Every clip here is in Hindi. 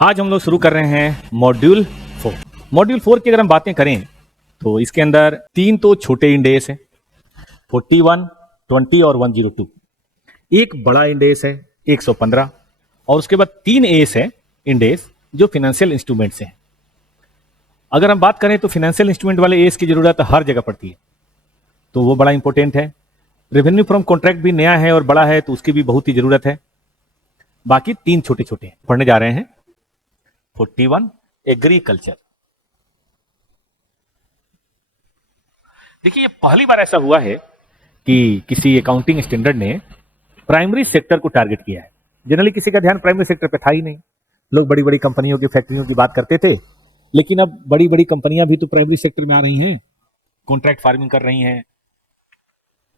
आज हम लोग शुरू कर रहे हैं मॉड्यूल 4। मॉड्यूल 4 की अगर हम बातें करें तो इसके अंदर 3 तो छोटे इंडेस हैं, 41, 20 और 102। एक बड़ा इंडेस है 115 और उसके बाद 3 एस है इंडेस जो फिनेंशियल इंस्ट्रूमेंट्स हैं। अगर हम बात करें तो फिनेंशियल इंस्ट्रूमेंट वाले एस की जरूरत हर जगह पड़ती है, तो वो बड़ा इंपॉर्टेंट है। रेवेन्यू फ्रॉम कॉन्ट्रैक्ट भी नया है और बड़ा है, तो उसकी भी बहुत ही जरूरत है। बाकी 3 छोटे छोटे हैं। पढ़ने जा रहे हैं 41 एग्रीकल्चर। देखिए, ये पहली बार ऐसा हुआ है कि किसी अकाउंटिंग स्टैंडर्ड ने प्राइमरी सेक्टर को टारगेट किया है। जनरली किसी का ध्यान प्राइमरी सेक्टर पे था ही नहीं। लोग बड़ी बड़ी कंपनियों की फैक्ट्रियों की बात करते थे, लेकिन अब बड़ी बड़ी कंपनियां भी तो प्राइमरी सेक्टर में आ रही हैं, कॉन्ट्रैक्ट फार्मिंग कर रही हैं,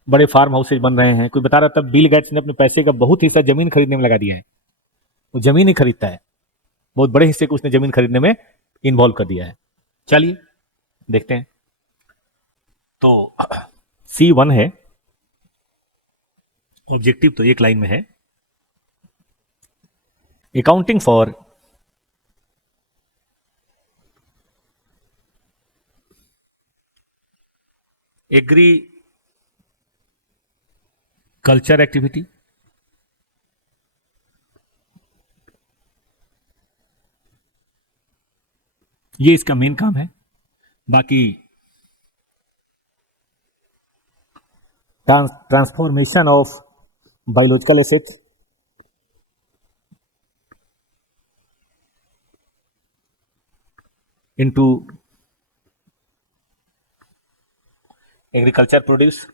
बड़े फार्म हाउसेज बन रहे हैं। कोई बता रहा था बिल गेट्स ने अपने पैसे का बहुत हिस्सा जमीन खरीदने में लगा दिया है। वो जमीन ही खरीदता है, बहुत बड़े हिस्से को उसने जमीन खरीदने में इन्वॉल्व कर दिया है। चलिए देखते हैं। तो C1 है, ऑब्जेक्टिव तो एक लाइन में है, accounting for agriculture activity. ये इसका मेन काम है। बाकी transformation of biological assets, into agriculture produce.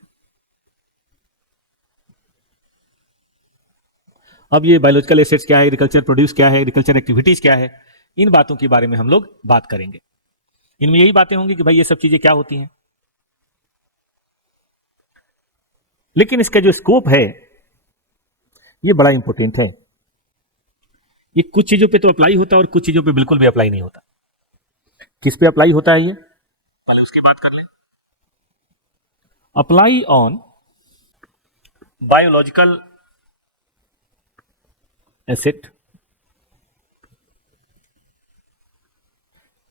अब ये बायोलॉजिकल एसेट्स क्या है, एग्रीकल्चर प्रोड्यूस क्या है, एग्रीकल्चर एक्टिविटीज क्या है, इन बातों के बारे में हम लोग बात करेंगे। इनमें यही बातें होंगी कि भाई ये सब चीजें क्या होती हैं, लेकिन इसका जो स्कोप है ये बड़ा इंपॉर्टेंट है। ये कुछ चीजों पे तो अप्लाई होता है और कुछ चीजों पे बिल्कुल भी अप्लाई नहीं होता। किस पे अप्लाई होता है ये पहले उसकी बात कर लें। Apply on biological asset,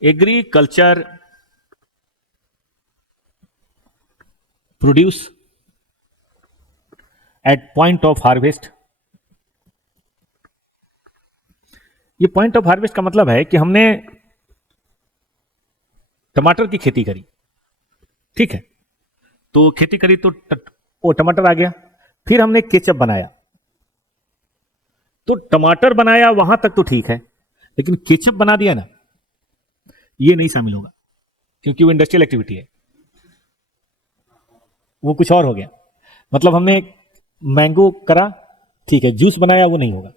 agriculture produce at point of harvest. ये पॉइंट ऑफ हार्वेस्ट का मतलब है कि हमने टमाटर की खेती करी, ठीक है, तो खेती करी तो वो टमाटर आ गया, फिर हमने केचप बनाया, तो टमाटर बनाया वहां तक तो ठीक है, लेकिन केचप बना दिया ना, ये नहीं शामिल होगा, क्योंकि वो इंडस्ट्रियल एक्टिविटी है, वो कुछ और हो गया। मतलब हमने मैंगो करा, ठीक है, जूस बनाया, वो नहीं होगा।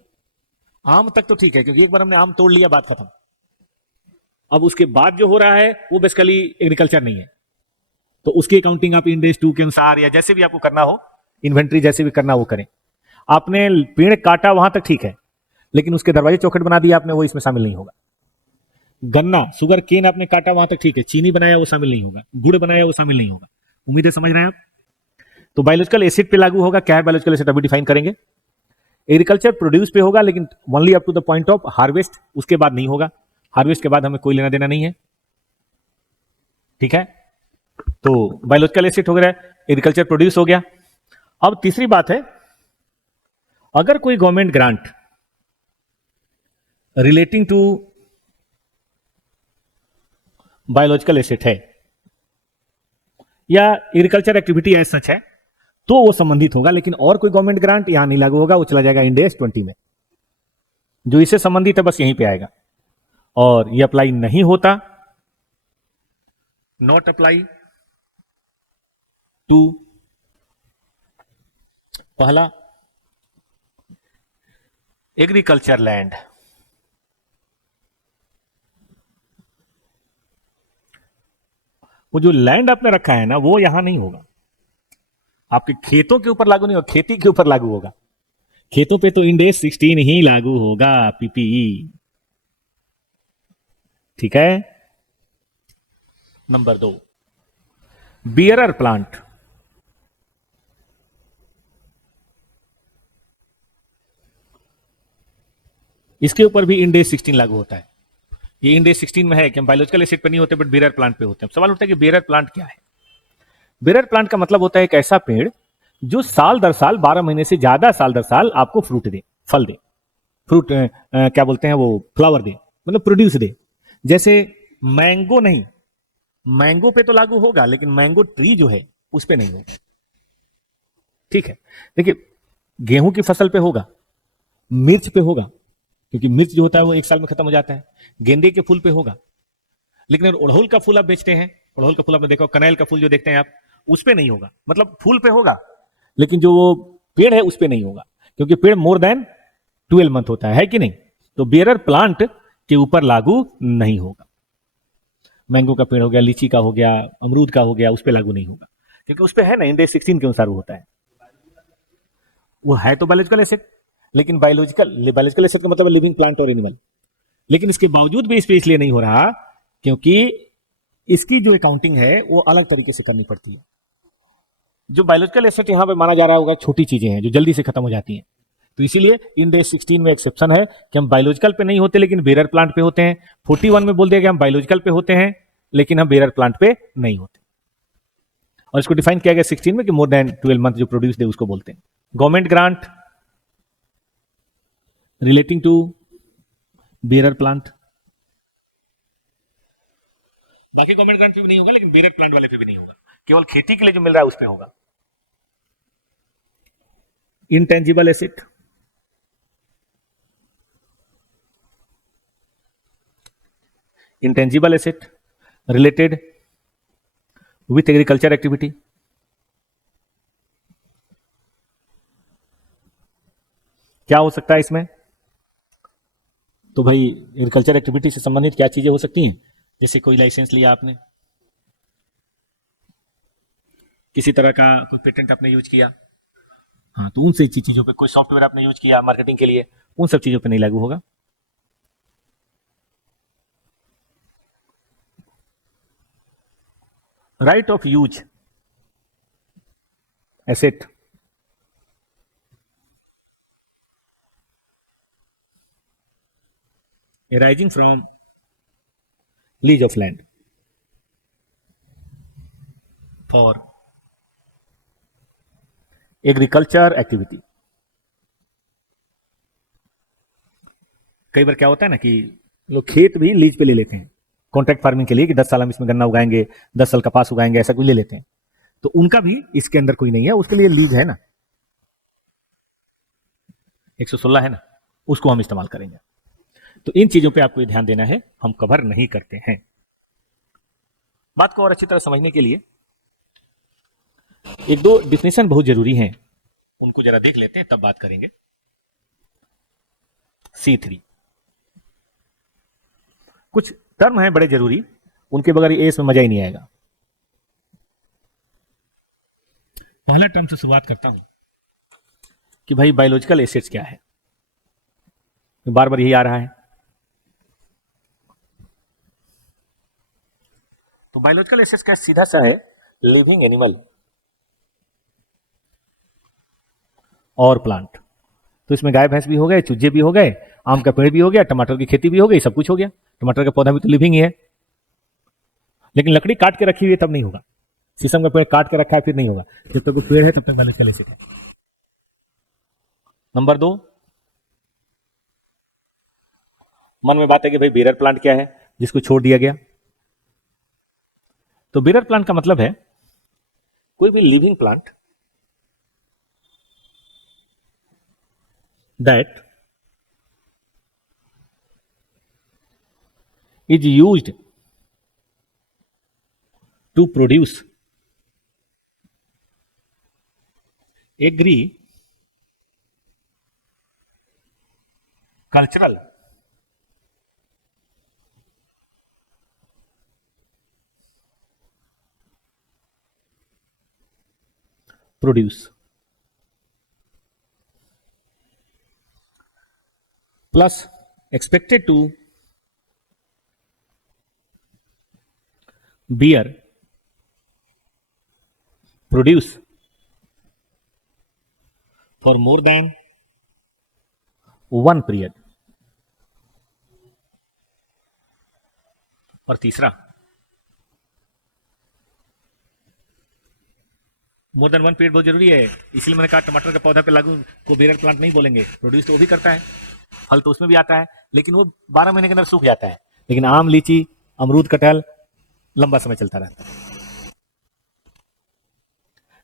आम तक तो ठीक है, क्योंकि एक बार हमने आम तोड़ लिया, बात खत्म। अब उसके बाद जो हो रहा है वो बेसिकली एग्रीकल्चर नहीं है, तो उसकी अकाउंटिंग आप इंडेस 2 के अनुसार या जैसे भी आपको करना हो, इन्वेंट्री जैसे भी करना वो करें। आपने पेड़ काटा वहां तक ठीक है, लेकिन उसके दरवाजे चौखट बना दिया आपने, वो इसमें शामिल नहीं होगा। गन्ना सुगर केन आपने काटा वहां तक ठीक है, चीनी बनाया वो शामिल नहीं होगा, गुड़ बनाया वो शामिल नहीं होगा। उम्मीद है समझ रहे हैं आप। तो बायोलॉजिकल एसिड पे लागू होगा। क्या है बायोलॉजिकल एसिड अभी डिफाइन करेंगे। एग्रीकल्चर प्रोड्यूस पे होगा, लेकिन only up to the point of harvest, उसके बाद नहीं होगा। हार्वेस्ट के बाद हमें कोई लेना देना नहीं है, ठीक है। तो बायोलॉजिकल एसिड हो गया, एग्रीकल्चर प्रोड्यूस हो गया। अब तीसरी बात है, अगर कोई government grant relating to biological asset है या एग्रीकल्चर एक्टिविटी एज सच है, तो वो संबंधित होगा। लेकिन और कोई गवर्नमेंट ग्रांट यहां नहीं लागू होगा, वो चला जाएगा इंडेस 20 में। जो इससे संबंधित है बस यहीं पे आएगा, और ये अप्लाई नहीं होता, नॉट अप्लाई टू पहला एग्रीकल्चर लैंड। वो जो लैंड आपने रखा है ना, वो यहां नहीं होगा। आपके खेतों के ऊपर लागू नहीं होगा, खेती के ऊपर लागू होगा। खेतों पे तो इंडेस 16 ही लागू होगा, पीपीई, ठीक है। Number 2, bearer plant. इसके ऊपर भी इंड एज 16 लागू होता है। ये इंड एज 16 में है कि हम बायोलॉजिकल एसिड पे नहीं होते बट बेरर प्लांट पे होते हैं। सवाल उठता है कि बेरर प्लांट क्या है। बेरर प्लांट का मतलब होता है एक ऐसा पेड़ जो साल दर साल 12 महीने से ज्यादा साल दर साल आपको फ्रूट दे, फल दे, फ्रूट क्या बोलते हैं वो, फ्लावर दे, मतलब प्रोड्यूस दे। जैसे मैंगो नहीं, मैंगो पे तो लागू होगा लेकिन मैंगो ट्री जो है उस पे नहीं होगा। ठीक है, देखिए गेहूं की फसल पे होगा, मिर्च पे होगा क्योंकि मिर्च जो होता है वो एक साल में खत्म हो जाता है, गेंदे के फूल पे होगा। लेकिन अगर अड़हुल का फूल आप बेचते हैं, अड़हुल का फूल आपने देखा, कनैल का फूल जो देखते हैं आप, उस पे नहीं होगा। मतलब फूल पे होगा लेकिन जो वो पेड़ है उस पे नहीं होगा क्योंकि पेड़ मोर देन 12 मंथ होता है कि नहीं। तो बेरर प्लांट के ऊपर लागू नहीं होगा। मैंगो का पेड़ हो गया, लीची का हो गया, अमरूद का हो गया, उस पर लागू नहीं होगा क्योंकि उस पर है ना इंड 16 के अनुसार वो होता है। वो है तो बायोलॉजिकल एसिड, लेकिन बायोलॉजिकल एसिड का मतलब लिविंग प्लांट और एनिमल। लेकिन इसके बावजूद भी इस पे इसलिए नहीं हो रहा क्योंकि इसकी जो अकाउंटिंग है वो अलग तरीके से करनी पड़ती है। जो बायोलॉजिकल एसेट यहां पे माना जा रहा होगा छोटी चीजें हैं जो जल्दी से खत्म हो जाती हैं। तो इसीलिए इंड एज 16 में एक्सेप्शन है कि हम बायोलॉजिकल पे नहीं होते लेकिन बेरर प्लांट पे होते हैं। 41 में बोल दिया कि हम बायोलॉजिकल पे होते हैं लेकिन हम बेरर प्लांट पे नहीं होते। और इसको डिफाइन किया गया 16 में कि मोर देन 12 मंथ जो प्रोड्यूस दे उसको बोलते हैं। Government grant relating to bearer plant, बाकी गवर्नमेंट ग्रांट पे भी नहीं होगा लेकिन बेरर प्लांट वाले पे भी नहीं होगा, केवल खेती के लिए जो मिल रहा है उस पे होगा। Intangible asset, intangible asset related with agriculture activity. क्या हो सकता है इसमें? तो भाई एग्रीकल्चर एक्टिविटी से संबंधित क्या चीजें हो सकती हैं? जैसे कोई लाइसेंस लिया आपने, किसी तरह का कोई पेटेंट आपने यूज किया, हाँ तो उन से चीजों पे, कोई सॉफ्टवेयर आपने यूज किया मार्केटिंग के लिए, उन सब चीजों पे नहीं लागू होगा। Right of use asset, arising from lease of land for agriculture activity. कई बार क्या होता है ना कि लोग खेत भी लीज पे ले लेते हैं कॉन्ट्रैक्ट फार्मिंग के लिए कि 10 साल हम इसमें गन्ना उगाएंगे, 10 साल कपास उगाएंगे, ऐसा कुछ ले लेते हैं। तो उनका भी इसके अंदर कोई नहीं है, उसके लिए लीज है ना, 116 है ना, उसको हम इस्तेमाल करेंगे। तो इन चीजों पे आपको ध्यान देना है, हम कवर नहीं करते हैं। बात को और अच्छी तरह समझने के लिए एक दो डिफिनेशन बहुत जरूरी हैं, उनको जरा देख लेते हैं तब बात करेंगे। C3 कुछ टर्म हैं बड़े जरूरी, उनके बगैर एस में मजा ही नहीं आएगा। पहला टर्म से शुरुआत करता हूं कि भाई बायोलॉजिकल एसेट्स क्या है, बार बार यही आ रहा है। तो बायोलॉजिकल एसेट्स का सीधा सा है लिविंग एनिमल और प्लांट। तो इसमें गाय भैंस भी हो गए, चूजे भी हो गए, आम का पेड़ भी हो गया, टमाटर की खेती भी हो गई, सब कुछ हो गया। टमाटर का पौधा भी तो लिविंग ही है, लेकिन लकड़ी काट के रखी हुई है तब नहीं होगा। शीशम का पेड़ काट के रखा है फिर नहीं होगा, जब तक वो पेड़ है तब तक बायोलॉजिकल एसेट है। नंबर 2, मन में बात है कि भाई बेरर प्लांट क्या है जिसको छोड़ दिया गया। तो बेरर प्लांट का मतलब है कोई भी living plant that is used to produce agricultural produce plus expected to bear produce for more than one period। और तीसरा मोर देन वन पीरियड बहुत जरूरी है, इसलिए मैंने कहा टमाटर का पौधा पे लागू को बेरर प्लांट नहीं बोलेंगे, प्रोड्यूस तो वो भी करता है, फल तो उसमें भी आता है, लेकिन वो 12 महीने के अंदर सूख जाता है। लेकिन आम, लीची, अमरूद, कटहल लंबा समय चलता रहता है।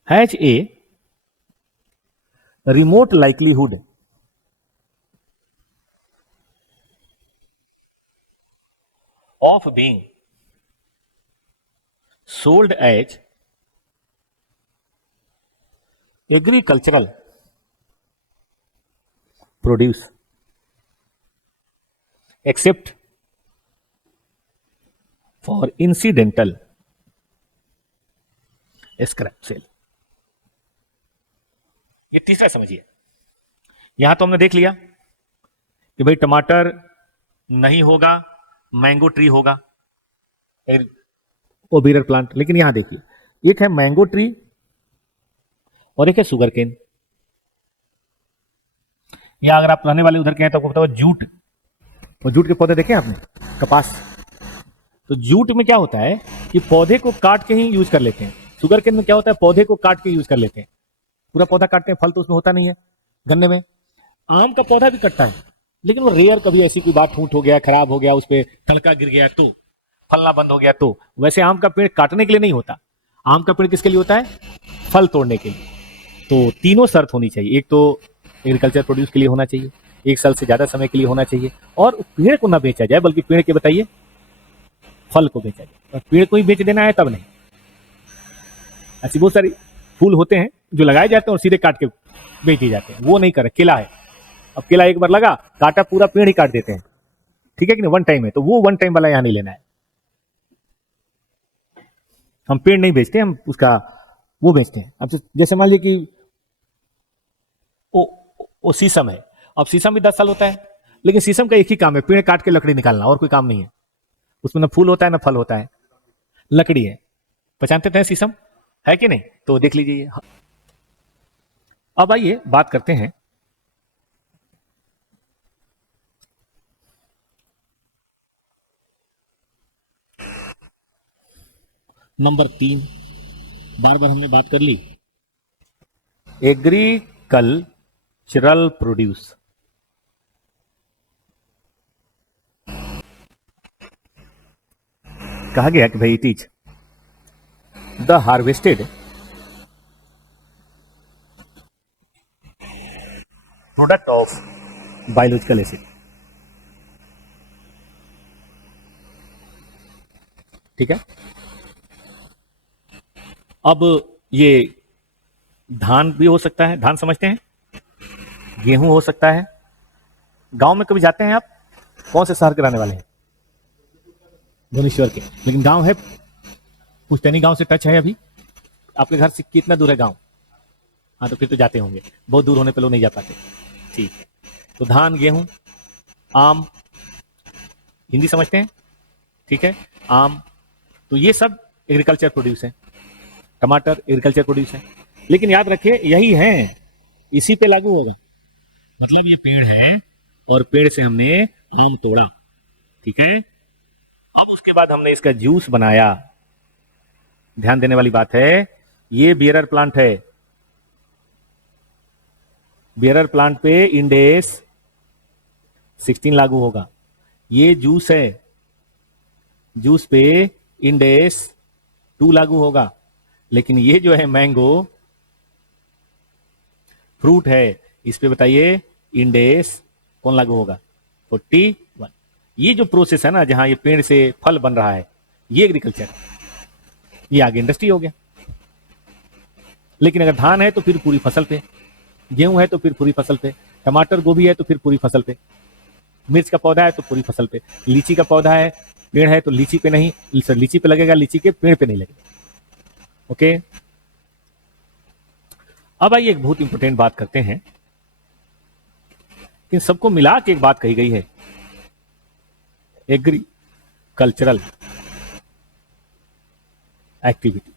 Has a remote likelihood of being sold as agricultural produce except for incidental scrap sale। ये तीसरा समझिए। यहां तो हमने देख लिया कि भाई टमाटर नहीं होगा, मैंगो ट्री होगा, वो बीरर प्लांट। लेकिन यहां देखिए, एक है मैंगो ट्री और एक है शुगर केन। या अगर आप रहने वाले उधर के हैं तो आपको पता होगा जूट, वो जूट के पौधे देखे आपने, कपास। तो जूट में क्या होता है कि पौधे को काट के ही यूज कर लेते हैं। शुगर केन में क्या होता है, पौधे को काट के यूज कर लेते हैं, पूरा पौधा काटते हैं, फल तो उसमें होता नहीं है। गन्ने में आम का पौधा भी कटता है, लेकिन वो रेयर, कभी ऐसी कोई बात फूट हो गया, खराब हो गया, उस पर तड़का गिर गया तो, फलना बंद हो गया तो। वैसे आम का पेड़ काटने के लिए नहीं होता, आम का पेड़ किसके लिए होता है, फल तोड़ने के लिए। तो तीनों शर्त होनी चाहिए, एक तो एग्रीकल्चर प्रोड्यूस के लिए होना चाहिए, एक साल से ज्यादा समय के लिए होना चाहिए, और पेड़ को ना बेचा जाए, बल्कि पेड़ के बताइए फल को बेचा जाए। और पेड़ को ही बेच देना है तब नहीं। ऐसी बहुत सारी फूल होते हैं जो लगाए जाते हैं और सीधे काट के बेच दिए जाते हैं, वो नहीं करे। केला है, अब केला एक बार लगा, काटा, पूरा पेड़ ही काट देते हैं, ठीक है कि नहीं, वन टाइम है। तो वो वन टाइम वाला यहां नहीं लेना है। हम पेड़ नहीं बेचते, हम उसका वो बेचते हैं। अब जैसे मान लीजिए कि वो शीशम है, अब शीशम भी 10 साल होता है, लेकिन शीशम का एक ही काम है, पेड़ काट के लकड़ी निकालना, और कोई काम नहीं है। उसमें ना फूल होता है ना फल होता है, लकड़ी है। पहचानते थे शीशम है कि नहीं, तो देख लीजिए। अब आइए बात करते हैं नंबर 3। बार बार हमने बात कर ली, एग्रीकल्चरल प्रोड्यूस। कहा गया कि भाई it is the harvested product of biological acid. ठीक है। अब ये धान भी हो सकता है, धान समझते हैं, गेहूं हो सकता है। गांव में कभी जाते हैं आप, कौन से शहर के रहने वाले हैं, भुवनेश्वर के, लेकिन गांव है, पुश्तैनी गांव से टच है अभी आपके घर से? कितना दूर है गांव? हाँ, तो फिर तो जाते होंगे, बहुत दूर होने पे लोग नहीं जा पाते। ठीक है, तो धान, गेहूं, आम, हिंदी समझते हैं, ठीक है, आम, तो ये सब एग्रीकल्चर प्रोड्यूस है। टमाटर एग्रीकल्चर प्रोड्यूस है। लेकिन याद रखिए, यही है, इसी पे लागू होगा। मतलब ये पेड़ है और पेड़ से हमने आम तोड़ा, ठीक है, अब उसके बाद हमने इसका जूस बनाया। ध्यान देने वाली बात है, ये बियरर प्लांट है, बियरर प्लांट पे इंडेस 16 लागू होगा। ये जूस है, जूस पे इंडेस 2 लागू होगा। लेकिन ये जो है मैंगो फ्रूट है, इस पे बताइए इंडेस कौन लागू होगा? 41। ये जो प्रोसेस है ना, जहां ये पेड़ से फल बन रहा है, ये एग्रीकल्चर है, ये आगे इंडस्ट्री हो गया। लेकिन अगर धान है तो फिर पूरी फसल पे, गेहूं है तो फिर पूरी फसल पे, टमाटर गोभी है तो फिर पूरी फसल पे, मिर्च का पौधा है तो पूरी फसल पे, लीची का पौधा है, पेड़ है तो लीची पे नहीं, लीची पे लगेगा, लीची के पेड़ पे नहीं लगेगा। ओके, अब आइए एक बहुत इंपॉर्टेंट बात करते हैं। इन सबको मिला के एक बात कही गई है, एग्रीकल्चरल एक्टिविटी।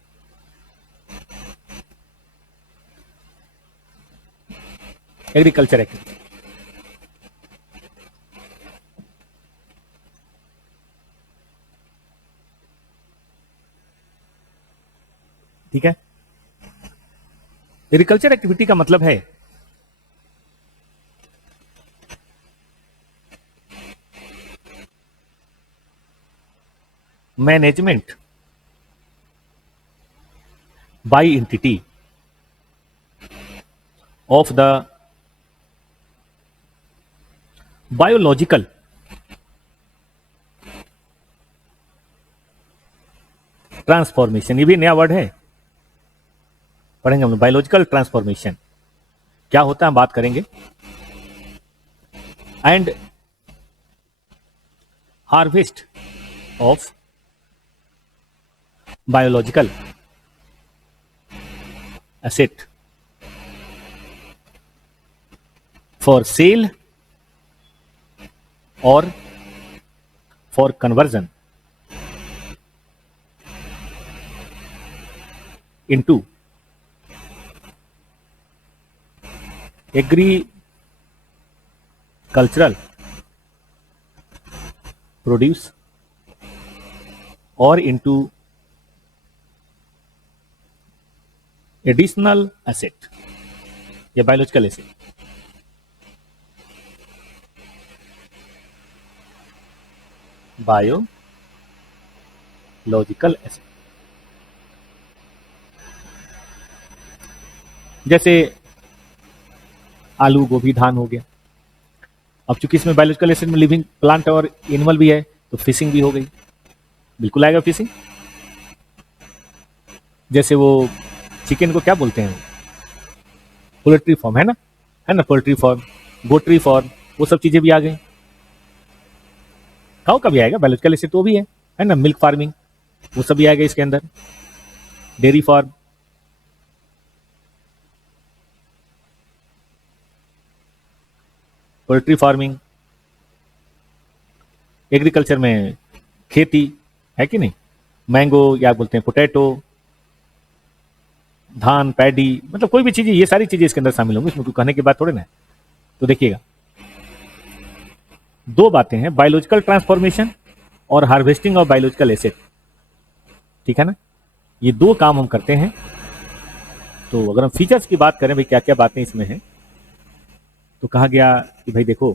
एग्रीकल्चर एक्टिविटी, ठीक है। एग्रीकल्चर एक्टिविटी का मतलब है management by entity of the biological transformation. ये भी नया वर्ड है, पढ़ेंगे हम लोग। बायोलॉजिकल ट्रांसफॉर्मेशन क्या होता है बात करेंगे। And harvest of biological asset for sale और for conversion into agricultural produce or into additional asset या biological asset। बायोलॉजिकल एसेट जैसे आलू, गोभी, धान हो गया। अब चूंकि इसमें बायोलॉजिकल एसिड में लिविंग प्लांट और एनिमल भी है तो फिशिंग भी हो गई, बिल्कुल आएगा फिशिंग। जैसे वो चिकन को क्या बोलते हैं, पोल्ट्री फार्म है ना, पोल्ट्री फार्म, गोट्री फार्म, वो सब चीजें भी आ गई। काऊ का भी आएगा बायोलॉजिकल एसिड तो भी है ना, मिल्क फार्मिंग वो सब भी आएगा इसके अंदर, dairy farm. Poultry farming, agriculture में खेती है कि नहीं, मैंगो या बोलते हैं पोटैटो, धान, पैडी, मतलब कोई भी चीजें, ये सारी चीजें इसके अंदर शामिल होंगी। इसमें कहने की बात थोड़े ना। तो देखिएगा दो बातें हैं, बायोलॉजिकल ट्रांसफॉर्मेशन और हार्वेस्टिंग ऑफ बायोलॉजिकल एसेट, ठीक है ना। ये दो काम हम करते हैं। तो अगर हम फीचर्स की बात करें भाई क्या क्या बातें इसमें हैं, तो कहा गया कि भाई देखो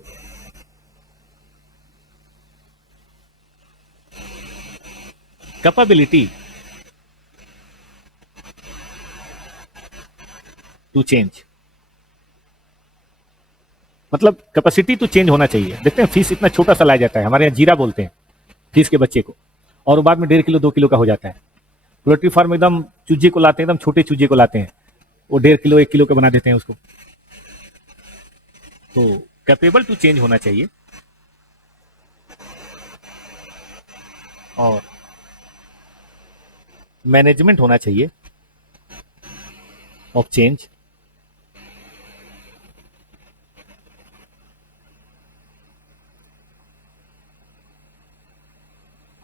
कैपेबिलिटी टू चेंज, मतलब कैपेसिटी टू चेंज होना चाहिए। देखते हैं फिश इतना छोटा सा लाया जाता है, हमारे यहाँ जीरा बोलते हैं फिश के बच्चे को, और वो बाद में 1.5 किलो 2 किलो का हो जाता है। पोल्ट्री फार्म एकदम चूजे को लाते हैं, एकदम छोटे चूजे को लाते हैं, वो 1.5 किलो 1 किलो का बना देते हैं उसको। तो कैपेबल टू चेंज होना चाहिए और मैनेजमेंट होना चाहिए ऑफ चेंज।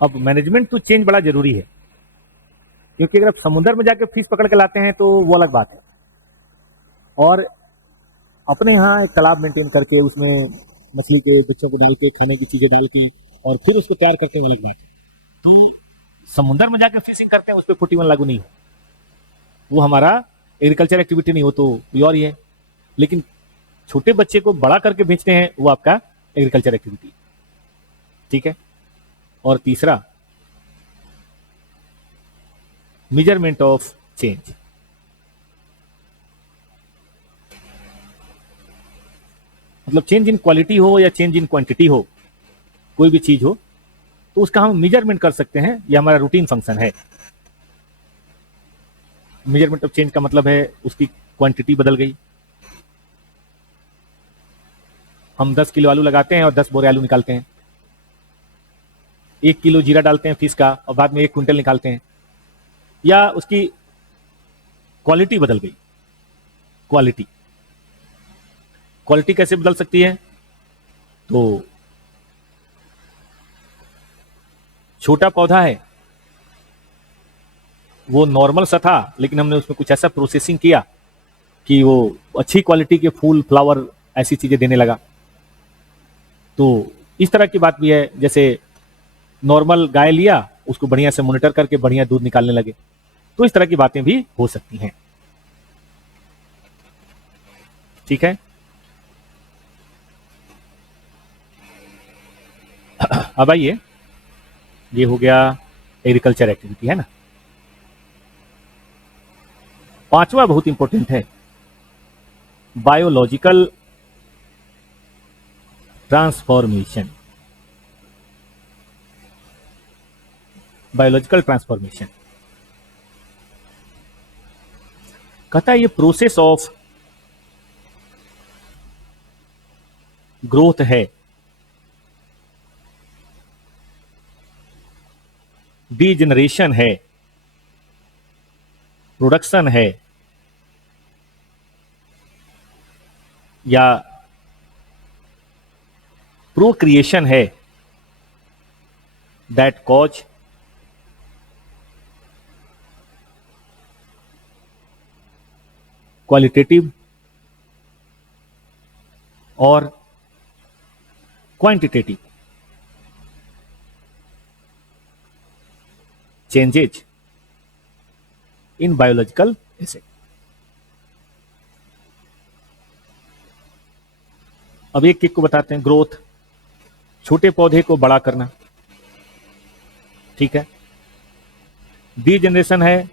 अब मैनेजमेंट टू चेंज बड़ा जरूरी है, क्योंकि अगर आप समुद्र में जाके फिश पकड़ के लाते हैं तो वो अलग बात है, और अपने यहाँ एक तालाब मेंटेन करके उसमें मछली के बच्चों को डाल के, खाने की चीजें डाल की, और फिर उसको तैयार करके वो अलग बात है। तो समुद्र में जाकर फिशिंग करते हैं उस पर 41 लागू नहीं हो, वो हमारा एग्रीकल्चर एक्टिविटी नहीं हो, तो कोई और ही है। लेकिन छोटे बच्चे को बड़ा करके बेचते हैं वो आपका एग्रीकल्चर एक्टिविटी, ठीक है। और तीसरा मेजरमेंट ऑफ चेंज, मतलब चेंज इन क्वालिटी हो या चेंज इन क्वांटिटी हो, कोई भी चीज हो तो उसका हम मेजरमेंट कर सकते हैं, ये हमारा रूटीन फंक्शन है। मेजरमेंट ऑफ चेंज का मतलब है उसकी क्वांटिटी बदल गई। हम 10 किलो आलू लगाते हैं और 10 बोरे आलू निकालते हैं, 1 किलो जीरा डालते हैं फिश का और बाद में 1 क्विंटल निकालते हैं, या उसकी क्वालिटी बदल गई। क्वालिटी क्वालिटी कैसे बदल सकती है, तो छोटा पौधा है वो नॉर्मल सा था, लेकिन हमने उसमें कुछ ऐसा प्रोसेसिंग किया कि वो अच्छी क्वालिटी के फूल, फ्लावर, ऐसी चीजें देने लगा। तो इस तरह की बात भी है, जैसे नॉर्मल गाय लिया, उसको बढ़िया से मॉनिटर करके बढ़िया दूध निकालने लगे, तो इस तरह की बातें भी हो सकती हैं। ठीक है, अब आइए, ये हो गया एग्रीकल्चर एक्टिविटी, है ना। पांचवा बहुत इंपॉर्टेंट है, बायोलॉजिकल ट्रांसफॉर्मेशन। बायोलॉजिकल ट्रांसफॉर्मेशन कहता है ये प्रोसेस ऑफ ग्रोथ है, डीजनरेशन है, प्रोडक्शन है, या प्रोक्रिएशन है, दैट कॉज क्वालिटेटिव और quantitative changes in biological asset. अब एक एक को बताते हैं। ग्रोथ, छोटे पौधे को बड़ा करना, ठीक है। डीजनरेशन है,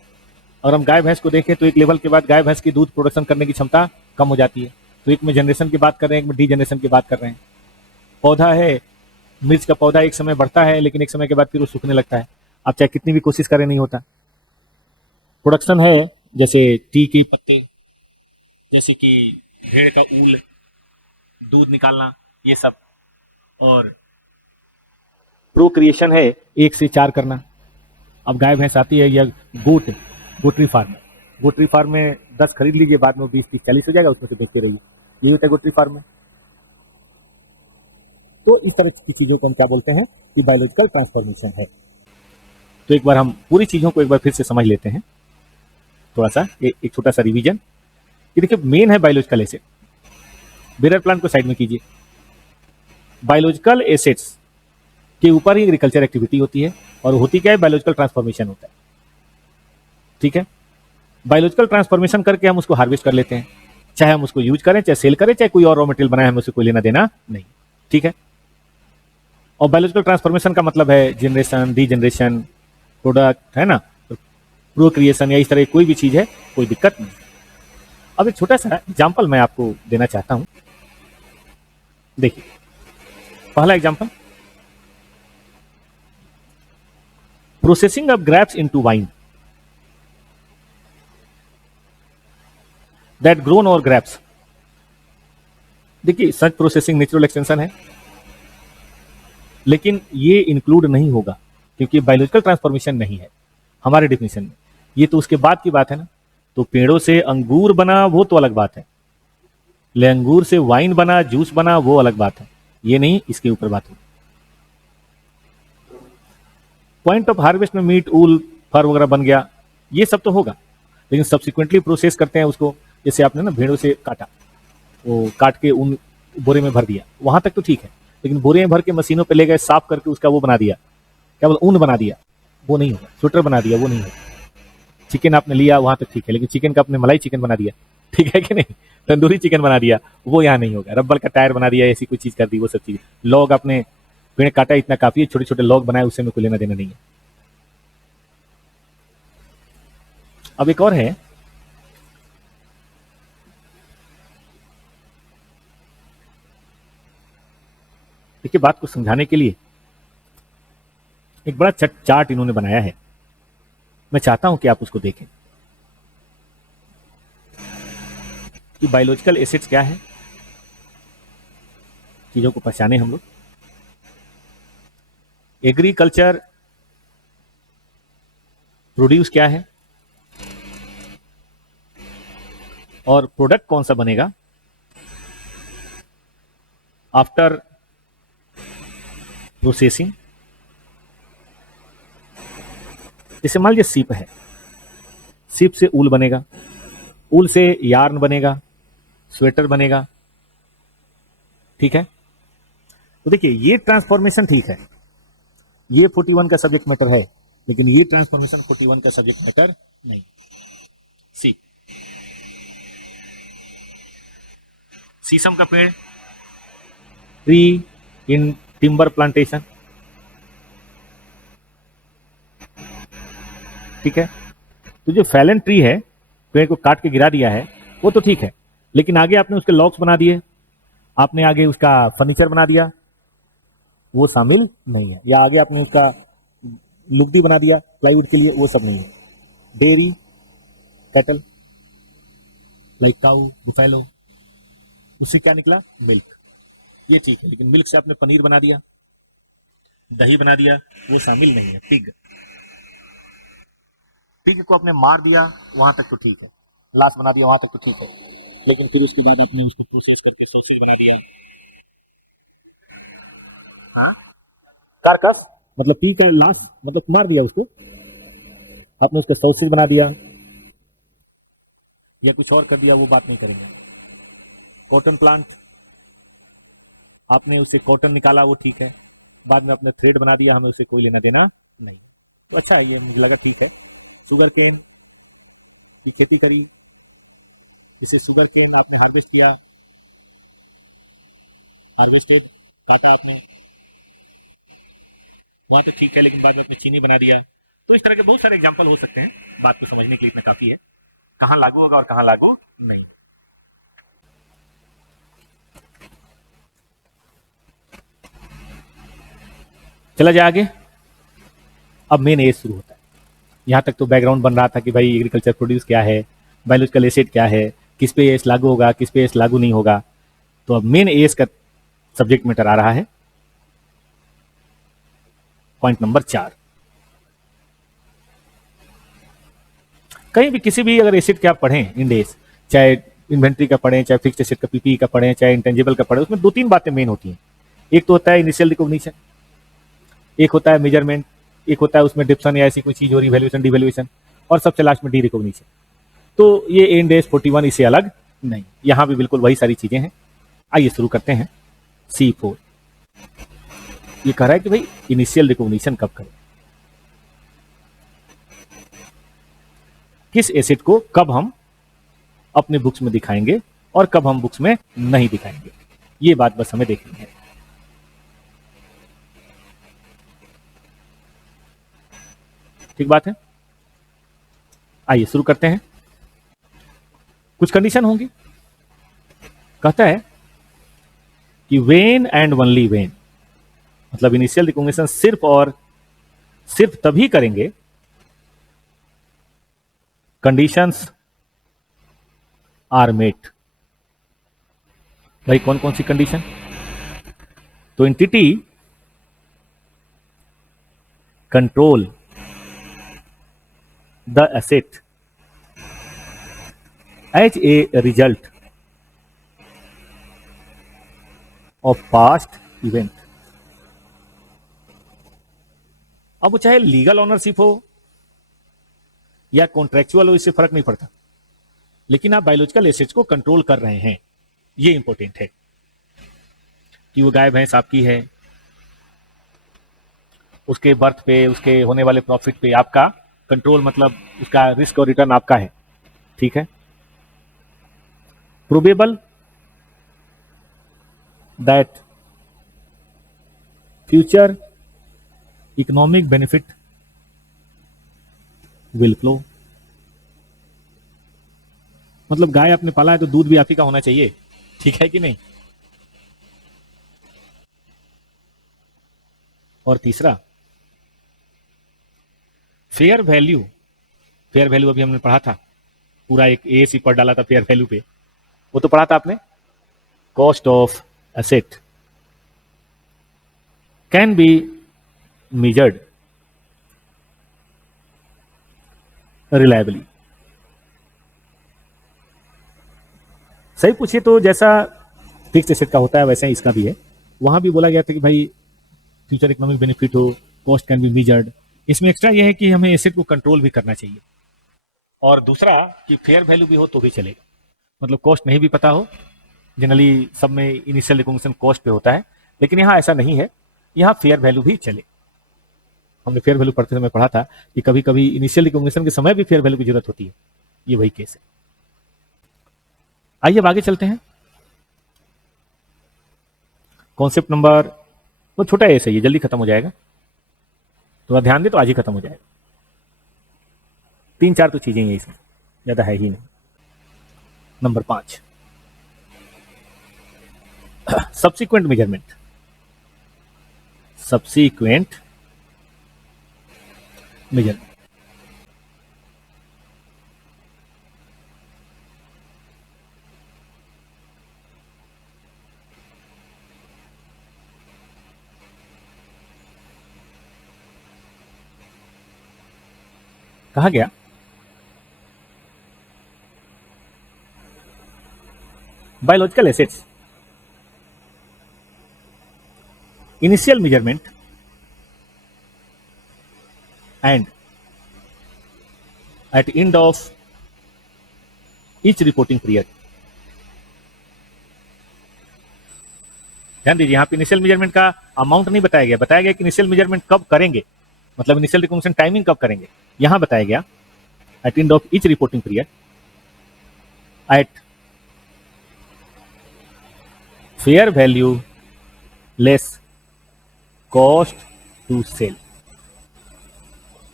और हम गाय भैंस को देखें तो एक लेवल के बाद गाय भैंस की दूध प्रोडक्शन करने की क्षमता कम हो जाती है, तो एक में जनरेशन की बात कर रहे हैं, एक में डीजनरेशन की बात कर रहे हैं। पौधा है, मिर्च का पौधा एक समय बढ़ता है, लेकिन एक समय के बाद फिर वो सूखने लगता है, आप चाहे कितनी भी कोशिश करें नहीं होता। प्रोडक्शन है, जैसे टी के पत्ते, जैसे कि भेड़ का ऊल, दूध निकालना, ये सब। और प्रोक्रिएशन है, एक से चार करना। अब गाय भैंस आती है, या गोट्री फार्म, गोट्री फार्म में 10 खरीद लीजिए, बाद में 20 30 40 हो जाएगा, उसमें से बेचते रहिए, यही होता है गोट्री फार्म में। तो इस तरह की चीजों को हम क्या बोलते हैं कि बायोलॉजिकल ट्रांसफॉर्मेशन है। तो एक बार हम पूरी चीजों को एक बार फिर से समझ लेते हैं, थोड़ा सा एक छोटा सा रिवीजन। ये देखिए, मेन है बायोलॉजिकल एसेट। बेरर प्लांट को साइड में कीजिए। बायोलॉजिकल एसेट्स के ऊपर ही एग्रीकल्चर एक्टिविटी होती है, और होती क्या है, बायोलॉजिकल ट्रांसफॉर्मेशन होता है, ठीक है। बायोलॉजिकल ट्रांसफॉर्मेशन करके हम उसको हार्वेस्ट कर लेते हैं, चाहे हम उसको यूज करें, चाहे सेल करें, चाहे कोई और रॉ मटेरियल बनाए, हमें उससे कोई लेना देना नहीं, ठीक है। और बायोलॉजिकल ट्रांसफॉर्मेशन का मतलब है जनरेशन, डीजनरेशन, प्रोडक्ट, है ना, प्रोक्रिएशन, या इस तरह कोई भी चीज है, कोई दिक्कत नहीं। अब एक छोटा सा एग्जाम्पल मैं आपको देना चाहता हूं। देखिए, पहला example, processing of grapes into wine that grown और ग्रेप्स। देखिए, सच प्रोसेसिंग नेचुरल एक्सटेंशन है, लेकिन ये इंक्लूड नहीं होगा, क्योंकि बायोलॉजिकल ट्रांसफॉर्मेशन नहीं है हमारे डेफिनेशन में। ये तो उसके बाद की बात है ना। तो पेड़ों से अंगूर बना, वो तो अलग बात है, ले अंगूर से वाइन बना, जूस बना, वो अलग बात है, ये नहीं, इसके ऊपर बात होगी। पॉइंट ऑफ हार्वेस्ट में मीट, ऊल, फर वगैरह बन गया, ये सब तो होगा, लेकिन सब्सिक्वेंटली प्रोसेस करते हैं उसको। जैसे आपने ना भेड़ों से काटा, वो काट के उन बोरे में भर दिया, वहां तक तो ठीक है, लेकिन बोरे में भर के मशीनों पे ले गए, साफ करके उसका वो बना दिया, क्या बोला, ऊन बना दिया, वो नहीं होगा। स्वेटर बना दिया, वो नहीं होगा। चिकन आपने लिया, वहां तक ठीक है, लेकिन चिकन का आपने मलाई चिकन बना दिया, ठीक है कि नहीं, तंदूरी चिकन बना दिया, वो यहाँ नहीं होगा। रबर का टायर बना दिया, ऐसी कोई चीज कर दी, वो सब चीज। लॉग आपने पेड़ काटा, इतना काफी है, छोटे छोटे लॉग बनाए, उससे में कोई लेना देना नहीं है। अब एक और है, देखिए, बात को समझाने के लिए एक बड़ा चार्ट इन्होंने बनाया है, मैं चाहता हूं कि आप उसको देखें कि बायोलॉजिकल एसिड्स क्या है, चीजों को पहचाने हम लोग। एग्रीकल्चर प्रोड्यूस क्या है, और प्रोडक्ट कौन सा बनेगा आफ्टर प्रोसेसिंग। जैसे मान लीजिए सीप है, सीप से ऊल बनेगा, ऊल से यार्न बनेगा, स्वेटर बनेगा, ठीक है। तो देखिए, ये ट्रांसफॉर्मेशन ठीक है, ये 41 का सब्जेक्ट मैटर है, लेकिन ये ट्रांसफॉर्मेशन 41 का सब्जेक्ट मैटर नहीं। सी, शीशम का पेड़, ट्री इन टिम्बर प्लांटेशन, ठीक है। तो जो फैलन ट्री है, पेड़ को काट के गिरा दिया है, वो तो ठीक है, लेकिन आगे आपने उसके लॉक्स बना दिए, आपने आगे उसका फर्नीचर बना दिया, वो शामिल नहीं है। या आगे आपने उसका लुगदी बना दिया प्लाईवुड के लिए, वो सब नहीं है। डेयरी कैटल लाइक काऊ बुफेलो, उससे क्या निकला? मिल्क, ये ठीक है। लेकिन मिल्क से आपने पनीर बना दिया, दही बना दिया, वो शामिल नहीं है। पिग, पिग को आपने मार दिया, वहां तक तो ठीक है, लाश बना दिया, वहां तक तो ठीक है, लेकिन फिर उसके बाद आपने उसको प्रोसेस करके सॉसेज बना दिया। हाँ, कारकस मतलब पी का लाश, मतलब मार दिया उसको, आपने उसका सॉसेज बना दिया या कुछ और कर दिया, वो बात नहीं करेंगे। कॉटन प्लांट, आपने उसे कॉटन निकाला, वो ठीक है, बाद में आपने थ्रेड बना दिया, हमें उसे कोई लेना देना नहीं। तो अच्छा है, ये मुझे लगा ठीक है। शुगर केन की खेती करी, जिसे शुगर केन आपने हार्वेस्ट किया, हार्वेस्टेड, काटा आपने, वहां तो ठीक है, लेकिन बाद में आपने चीनी बना दिया। तो इस तरह के बहुत सारे एग्जाम्पल हो सकते हैं, बात को समझने के लिए इतना काफी है, कहाँ लागू होगा और कहाँ लागू नहीं। चला जाए आगे। अब मेन एज शुरू होता है। यहाँ तक तो बैकग्राउंड बन रहा था कि भाई एग्रीकल्चर प्रोड्यूस क्या है, बायोलॉजिकल एसिड क्या है, किस पे एस लागू होगा, किस पे एस लागू नहीं होगा। तो अब मेन एस का सब्जेक्ट मैटर आ रहा है, पॉइंट नंबर 4। कहीं भी किसी भी अगर एसिड के आप पढ़ें इंडेस, चाहे इन्वेंट्री का पढ़ें, चाहे फिक्स्ड एसिड का पीपी का पढ़ें, चाहे इंटेंजिबल का पढ़ें, उसमें दो तीन बातें मेन होती हैं। एक तो होता है इनिशियल रिकॉग्निशन, एक होता है मेजरमेंट, एक होता है उसमें डिप्सन या ऐसी कोई चीज हो रही, वैल्यूएशन डिवैल्यूएशन, और सबसे लास्ट में डी रिकॉग्निशन। तो ये इंडेस 41 इससे अलग नहीं, यहां भी बिल्कुल वही सारी चीजें हैं। आइए शुरू करते हैं। C4 ये कह रहा है कि भाई इनिशियल रिकॉग्निशन कब करें, किस एसिड को कब हम अपने बुक्स में दिखाएंगे और कब हम बुक्स में नहीं दिखाएंगे, ये बात बस हमें देखनी है। ठीक बात है, आइए शुरू करते हैं। कुछ कंडीशन होंगी। कहता है कि वेन एंड ओनली वेन, मतलब इनिशियल रिकॉग्निशन सिर्फ और सिर्फ तभी करेंगे कंडीशंस आर मेट। भाई कौन कौन सी कंडीशन? तो entity control the asset as a result of past event. अब वो चाहे लीगल ऑनरशिप हो या कॉन्ट्रेक्चुअल हो, इससे फर्क नहीं पड़ता, लेकिन आप बायोलॉजिकल एसेट्स को कंट्रोल कर रहे हैं, ये इंपॉर्टेंट है कि वो गाय भैंस आपकी है, उसके बर्थ पे, उसके होने वाले प्रॉफिट पे आपका कंट्रोल, मतलब उसका रिस्क और रिटर्न आपका है। ठीक है। Probable that future economic benefit will flow, मतलब गाय आपने पाला है तो दूध भी आप ही का होना चाहिए, ठीक है कि नहीं। और तीसरा फेयर वैल्यू, फेयर वैल्यू अभी हमने पढ़ा था, पूरा एक ए सी पढ़ डाला था फेयर वैल्यू पे, वो तो पढ़ा था आपने। Cost of asset can be measured reliably. सही पूछिए तो जैसा फिक्स एसेट का होता है वैसे ही इसका भी है। वहां भी बोला गया था कि भाई फ्यूचर इकोनॉमिक बेनिफिट हो, कॉस्ट कैन बी मेजर्ड। इसमें एक्स्ट्रा यह है कि हमें एसेट को कंट्रोल भी करना चाहिए, और दूसरा कि फेयर वैल्यू भी हो तो भी चलेगा, मतलब कॉस्ट नहीं भी पता हो। जनरली सब में इनिशियल रिकॉग्निशन कॉस्ट पे होता है, लेकिन यहाँ ऐसा नहीं है, यहाँ फेयर वैल्यू भी चले। हमने फेयर वैल्यू पढ़ते समय पढ़ा था कि कभी कभी इनिशियल रिकॉग्निशन के समय भी फेयर वैल्यू की जरूरत होती है, ये वही केस है। आइए अब आगे चलते हैं। कॉन्सेप्ट नंबर, वो छोटा है ऐसे, ये जल्दी खत्म हो जाएगा, थोड़ा ध्यान दे तो आज ही खत्म हो जाएगा। 3-4 तो चीजें हैं इसमें, ज्यादा है ही नहीं। Number 5, subsequent measurement. Subsequent measurement कहा गया biological assets initial measurement and at end of each reporting period। ध्यान दीजिए, यहां पे इनिशियल मेजरमेंट का अमाउंट नहीं बताया गया, बताया गया कि इनिशियल मेजरमेंट कब करेंगे, मतलब इनिशियल रिकॉग्निशन टाइमिंग कब करेंगे। यहां बताया गया at end of each reporting period at fair value less cost to sell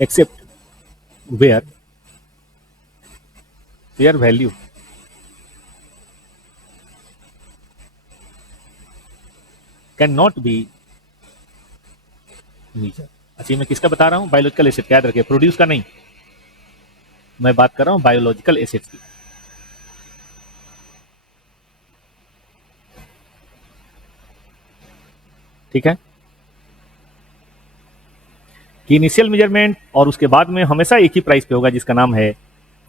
except where fair value cannot be measured। अच्छा, मैं किसका बता रहा हूं? बायोलॉजिकल एसेट, याद रखिए, प्रोड्यूस का नहीं, मैं बात कर रहा हूं बायोलॉजिकल एसेट्स की। ठीक है, कि इनिशियल मेजरमेंट और उसके बाद में हमेशा एक ही प्राइस पे होगा जिसका नाम है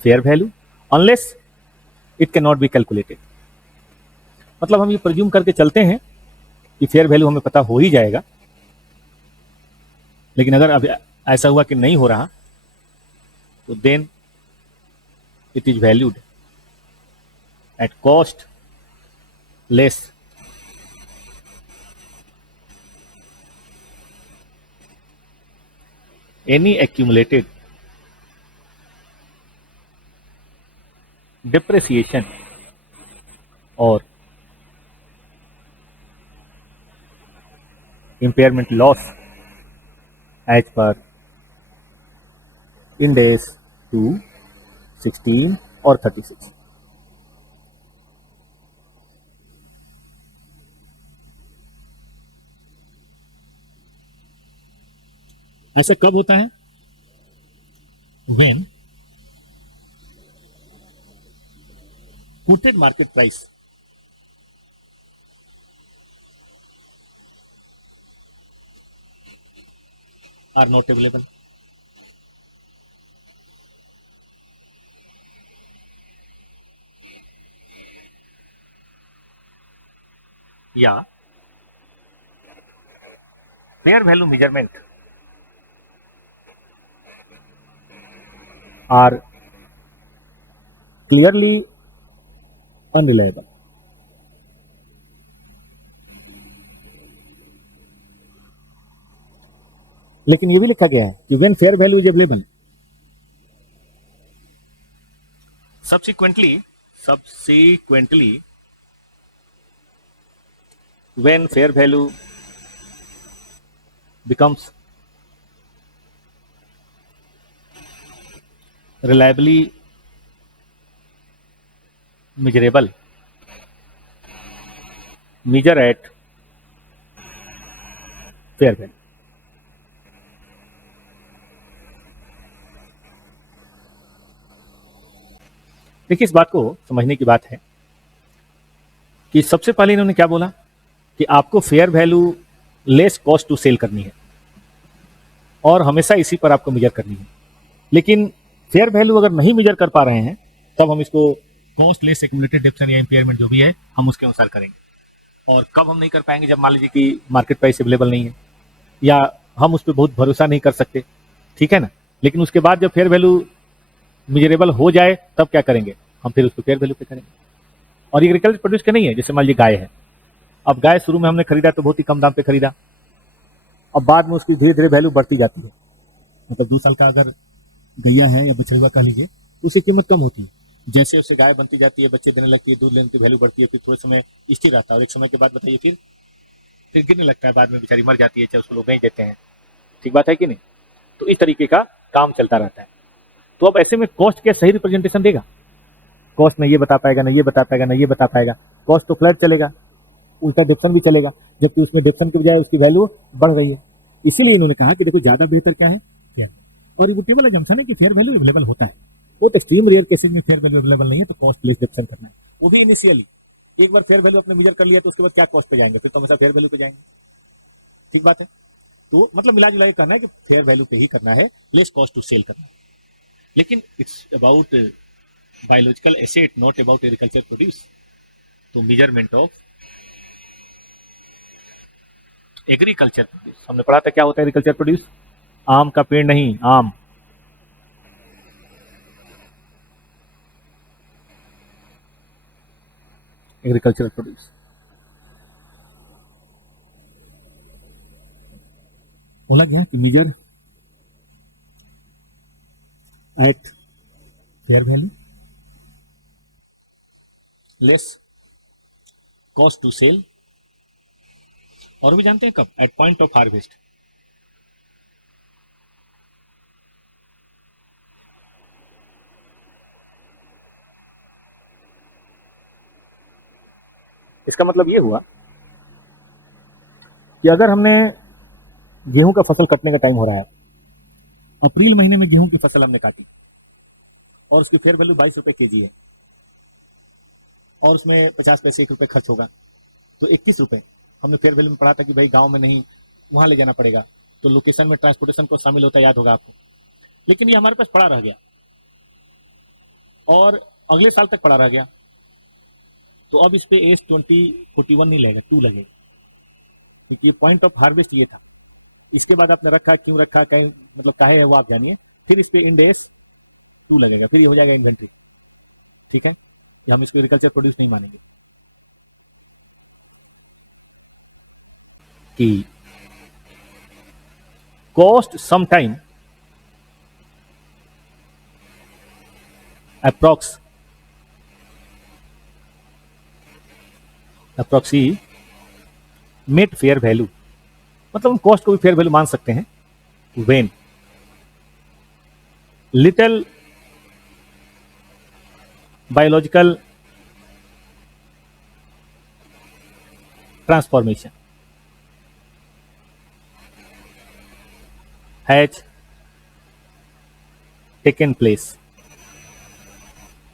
fair value, unless it can not be calculated. मतलब हम ये प्रिज्यूम करके चलते हैं कि फेयर वैल्यू हमें पता हो ही जाएगा, लेकिन अगर अब ऐसा हुआ कि नहीं हो रहा तो then it is valued at cost less any accumulated depreciation or impairment loss as per Ind AS 2, 16 और 36। ऐसा कब होता है? When quoted market price are not available। या fair value measurement are clearly unreliable। लेकिन ये भी लिखा गया है कि when fair value is available, subsequently when fair value becomes reliably measurable, measure at fair value। देखिए, इस बात को समझने की बात है कि सबसे पहले इन्होंने क्या बोला कि आपको fair value less cost to sell करनी है और हमेशा इसी पर आपको मेजर करनी है। लेकिन फेयर वैल्यू अगर नहीं मेजर कर पा रहे हैं तब हम इसको कॉस्ट लेस एक्यूमुलेटेड डिप्शन या इंपेयरमेंट जो भी है हम उसके अनुसार करेंगे। और कब हम नहीं कर पाएंगे? जब मान लीजिए कि मार्केट प्राइस अवेलेबल नहीं है या हम उस पर बहुत भरोसा नहीं कर सकते, ठीक है ना। लेकिन उसके बाद जब फेयर वैल्यू मेजरेबल हो जाए तब क्या करेंगे? हम फिर उसको फेयर वैल्यू पे करेंगे। और ये एग्रीकल्चर प्रोड्यूस का नहीं है। जैसे मान लीजिए गाय है, अब गाय शुरू में हमने खरीदा तो बहुत ही कम दाम पे खरीदा, अब बाद में उसकी धीरे धीरे वैल्यू बढ़ती जाती है, मतलब 2 साल का अगर गैया है या बछड़ुआ कह लीजिए तो उसकी कीमत कम होती है। जैसे उससे गाय बनती जाती है, बच्चे देने लगती है, दूध लेने की वैल्यू बढ़ती है, फिर थोड़े समय स्थिर रहता है और एक समय के बाद बताइए फिर गिरने लगता है, बाद में बेचारी मर जाती है, चाहे उसको लोग बेच देते हैं। ठीक बात है कि नहीं? तो इस तरीके का काम चलता रहता है। तो अब ऐसे में कॉस्ट क्या सही रिप्रेजेंटेशन देगा? कॉस्ट न ये बता पाएगा, न ये बता पाएगा, न ये बता पाएगा। कॉस्ट तो फ्लैट चलेगा, उल्टा डिप्शन भी चलेगा, जबकि उसमें डिप्शन के बजाय उसकी वैल्यू बढ़ रही है। इसीलिए इन्होंने कहा कि देखो ज्यादा बेहतर क्या है, फेयर। और वो टेबल अजम्पशन है कि फेयर वैल्यू अवेलेबल होता है। बहुत एक्सट्रीम रेयर केसेज में फेयर वैल्यू अवेलेबल नहीं है तो कॉस्ट प्लस डिप्शन करना है, वो भी इनिशियली। एक बार फेयर वैल्यू आपने मेजर कर लिया तो उसके बाद क्या कॉस्ट पे जाएंगे, फिर तो हमेशा फेयर वैल्यू पे जाएंगे। ठीक बात है। तो मतलब मिला जुला के करना है कि फेयर वैल्यू पे ही करना है, लेस कॉस्ट टू सेल करना है। लेकिन it's about biological asset, not about agriculture produce. तो मेजरमेंट ऑफ एग्रीकल्चर प्रोड्यूस, हमने पढ़ा था क्या होता है एग्रीकल्चर प्रोड्यूस? आम का पेड़ नहीं, आम। एग्रीकल्चर प्रोड्यूस बोला गया कि measure at fair value, less cost to sell, और भी जानते हैं कब? At point of harvest. इसका मतलब ये हुआ कि अगर हमने गेहूं का फसल कटने का टाइम हो रहा है, अप्रैल महीने में गेहूं की फसल हमने काटी और उसकी फेयर वैल्यू 22 रुपए केजी है और उसमें 50 पैसे 1 रुपए खर्च होगा, तो 31 रुपए। हमने फेयर वैल्यू में पढ़ा था कि भाई गांव में नहीं, वहां ले जाना पड़ेगा, तो लोकेशन में ट्रांसपोर्टेशन को शामिल होता है, याद होगा आपको। लेकिन ये हमारे पास पड़ा रह गया और अगले साल तक पड़ा रह गया, तो अब इस पे S2041 नहीं लगेगा, 2 लगेगा, क्योंकि ये पॉइंट ऑफ हार्वेस्ट ये था। इसके बाद आपने रखा, क्यों रखा, कहीं मतलब काहे है वो आप जानिए, फिर इस पे इंड S2 लगेगा, फिर ये हो जाएगा इन्वेंट्री। ठीक है, ये हम इसको एग्रीकल्चर प्रोड्यूस नहीं मानेंगे कि cost some time approx approximate fair value, मतलब हम कॉस्ट को भी फेयर वैल्यू मान सकते हैं when little biological transformation has taken place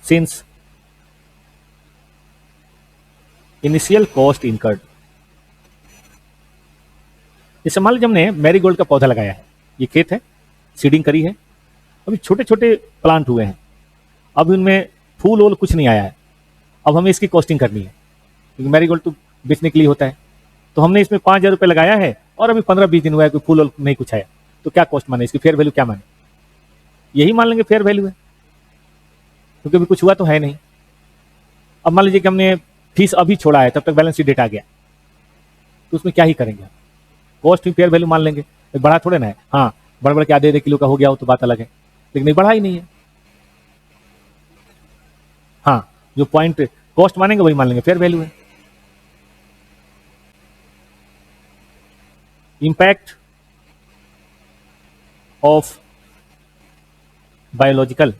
since initial cost incurred. जैसे मान लीजिए हमने मैरीगोल्ड का पौधा लगाया है, ये खेत है, सीडिंग करी है, अभी छोटे छोटे प्लांट हुए हैं, अब उनमें फूल वूल कुछ नहीं आया है, अब हमें इसकी कॉस्टिंग करनी है क्योंकि मैरीगोल्ड तो बेचने के लिए होता है। तो हमने इसमें 5,000 रुपये लगाया है और अभी 15-20 दिन हुआ है, कोई फूल वूल नहीं कुछ आया, तो क्या कॉस्ट माने, इसकी फेयर वैल्यू क्या माने? यही मान लेंगे फेयर वैल्यू है, क्योंकि अभी कुछ हुआ तो है नहीं। अब मान लीजिए कि हमने फीस अभी छोड़ा है, तब तक बैलेंस शीट डेट आ गया, तो उसमें क्या ही करेंगे, कॉस्ट भी फेयर वैल्यू मान लेंगे, बढ़ा थोड़े ना है। हाँ, बढ़ बढ़ के आधे किलो का हो गया हो तो बात अलग है, लेकिन नहीं बढ़ा ही नहीं है। हाँ, जो पॉइंट कॉस्ट मानेंगे वही मान लेंगे फेयर वैल्यू है। Impact of biological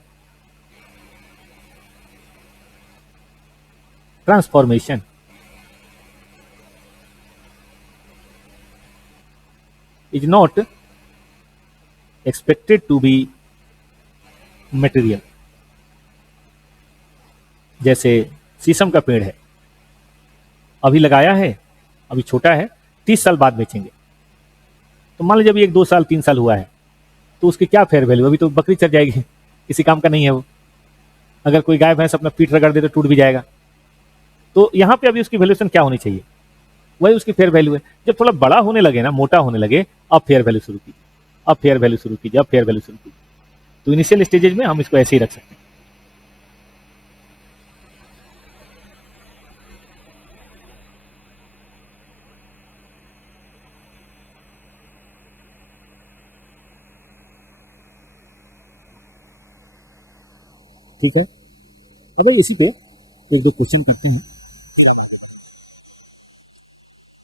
transformation is not expected to be material. जैसे शीशम का पेड़ है, अभी लगाया है, अभी छोटा है, 30 साल बाद बेचेंगे, तो मान लीजिए अभी 1-2 साल 3 साल हुआ है, तो उसकी क्या फेयर वैल्यू, अभी तो बकरी चढ़ जाएगी, किसी काम का नहीं है वो, अगर कोई गाय भैंस अपना पीठ रगड़ दे तो टूट भी जाएगा। तो यहाँ पे अभी उसकी वैल्यूएशन क्या होनी चाहिए, वही उसकी फेयर वैल्यू है। जब थोड़ा बड़ा होने लगे ना, मोटा होने लगे, अब फेयर वैल्यू शुरू कीजिए, अब फेयर वैल्यू शुरू कीजिए, अब फेयर वैल्यू शुरू कीजिए। तो इनिशियल स्टेजेज में हम इसको ऐसे ही रख सकते हैं। ठीक है, अब इसी पे एक दो क्वेश्चन करते हैं फिर हम आगे बढ़ेंगे।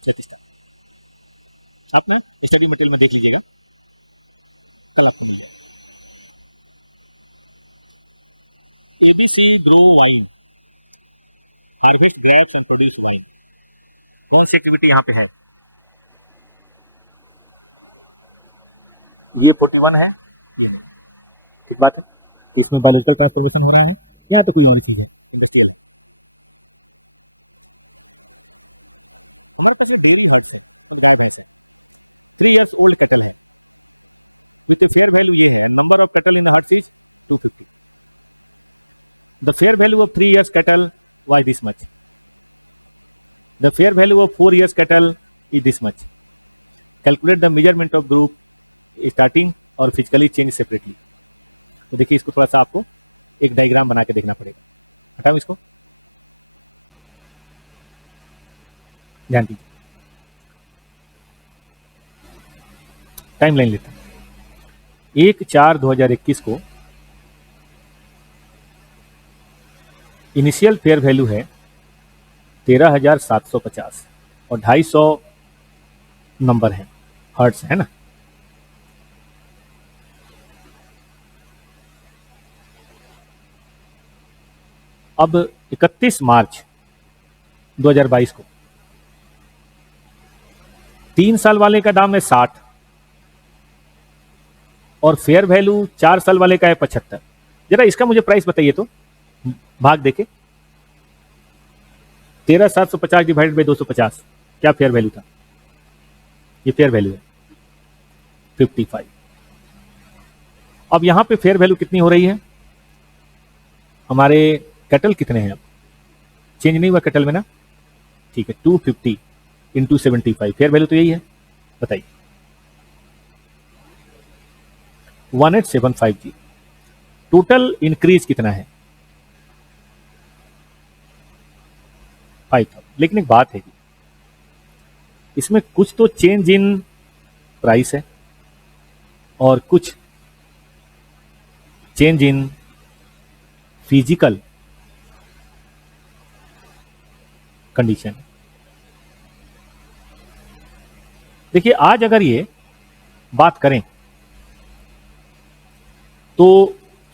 चलिए स्टार्ट। आप ना स्टडी मटेरियल में देख लीजिएगा, कल आपको मिल जाएगा। ABC grow wine, harvest grapes and produce wine, कौन सी एक्टिविटी यहाँ पे है? ये 41 है, ये नहीं। इस बात है, इसमें बायोलॉजिकल ट्रांसफॉर्मेशन हो रहा है या तो कोई और चीज है इंडस्ट्रियल। हमारे पास ये डेयरी हर्ट्स है, गाय भैंस है, 3 इयर्स ओल्ड कैटल है, क्योंकि फेयर वैल्यू ये है, number of cattle in herds is 250। The fair value of 3 years cattle was this much, the fair value of 4 years cattle is this much. Calculate the measurement of group starting और फिजिकली चेंज सेपरेटली। देखिए इसको थोड़ा सा आपको एक डायग्राम बना के देखना पड़ेगा, तब इसको ध्यान दीजिए। टाइम लाइन लेते हैं, 1/4/2021 को इनिशियल फेयर वैल्यू है 13,750 और 250 नंबर है, हर्ट्स है ना। अब 31 मार्च 2022 को 3 साल वाले का दाम है 60 और फेयर वैल्यू 4 साल वाले का है 75। जरा इसका मुझे प्राइस बताइए तो, भाग देखे 13,750 डिवाइडेड बाई 250, क्या फेयर वैल्यू था? ये फेयर वैल्यू है 55। अब यहां पे फेयर वैल्यू कितनी हो रही है? हमारे कैटल कितने हैं? अब चेंज नहीं हुआ कैटल में ना, ठीक है, 250 इंटू 75, फेयर वैल्यू तो यही है, बताइए 1875 जी। टोटल इंक्रीज कितना है? 5000। लेकिन एक बात है कि इसमें कुछ तो चेंज इन प्राइस है और कुछ चेंज इन फिजिकल कंडीशन। देखिए आज अगर ये बात करें तो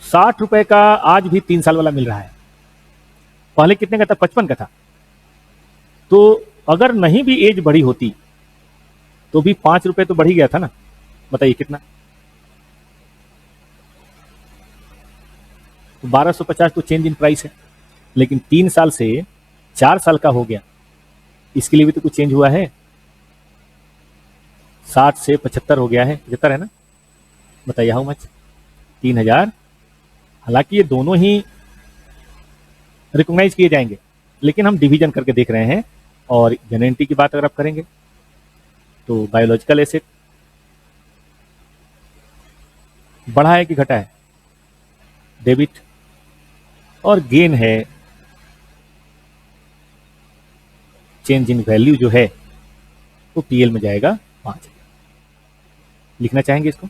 60 रुपए का आज भी 3 साल वाला मिल रहा है, पहले कितने का था? 55 का था। तो अगर नहीं भी एज बढ़ी होती तो भी 5 रुपए तो बढ़ ही गया था ना, बताइए कितना? तो 1250 तो चेंज इन प्राइस है, लेकिन 3 साल से 4 साल का हो गया, इसके लिए भी तो कुछ चेंज हुआ है। 60 से 75 हो गया है, 75 है ना, बताइए हाउ मच? 3000। हालांकि ये दोनों ही रिकॉग्नाइज किए जाएंगे, लेकिन हम डिवीजन करके देख रहे हैं। और जेनेटिटी की बात अगर आप करेंगे तो बायोलॉजिकल एसेट बढ़ा है कि घटा है? डेबिट। और गेन है चेंज इन वैल्यू जो है वो पीएल में जाएगा 5। लिखना चाहेंगे इसको?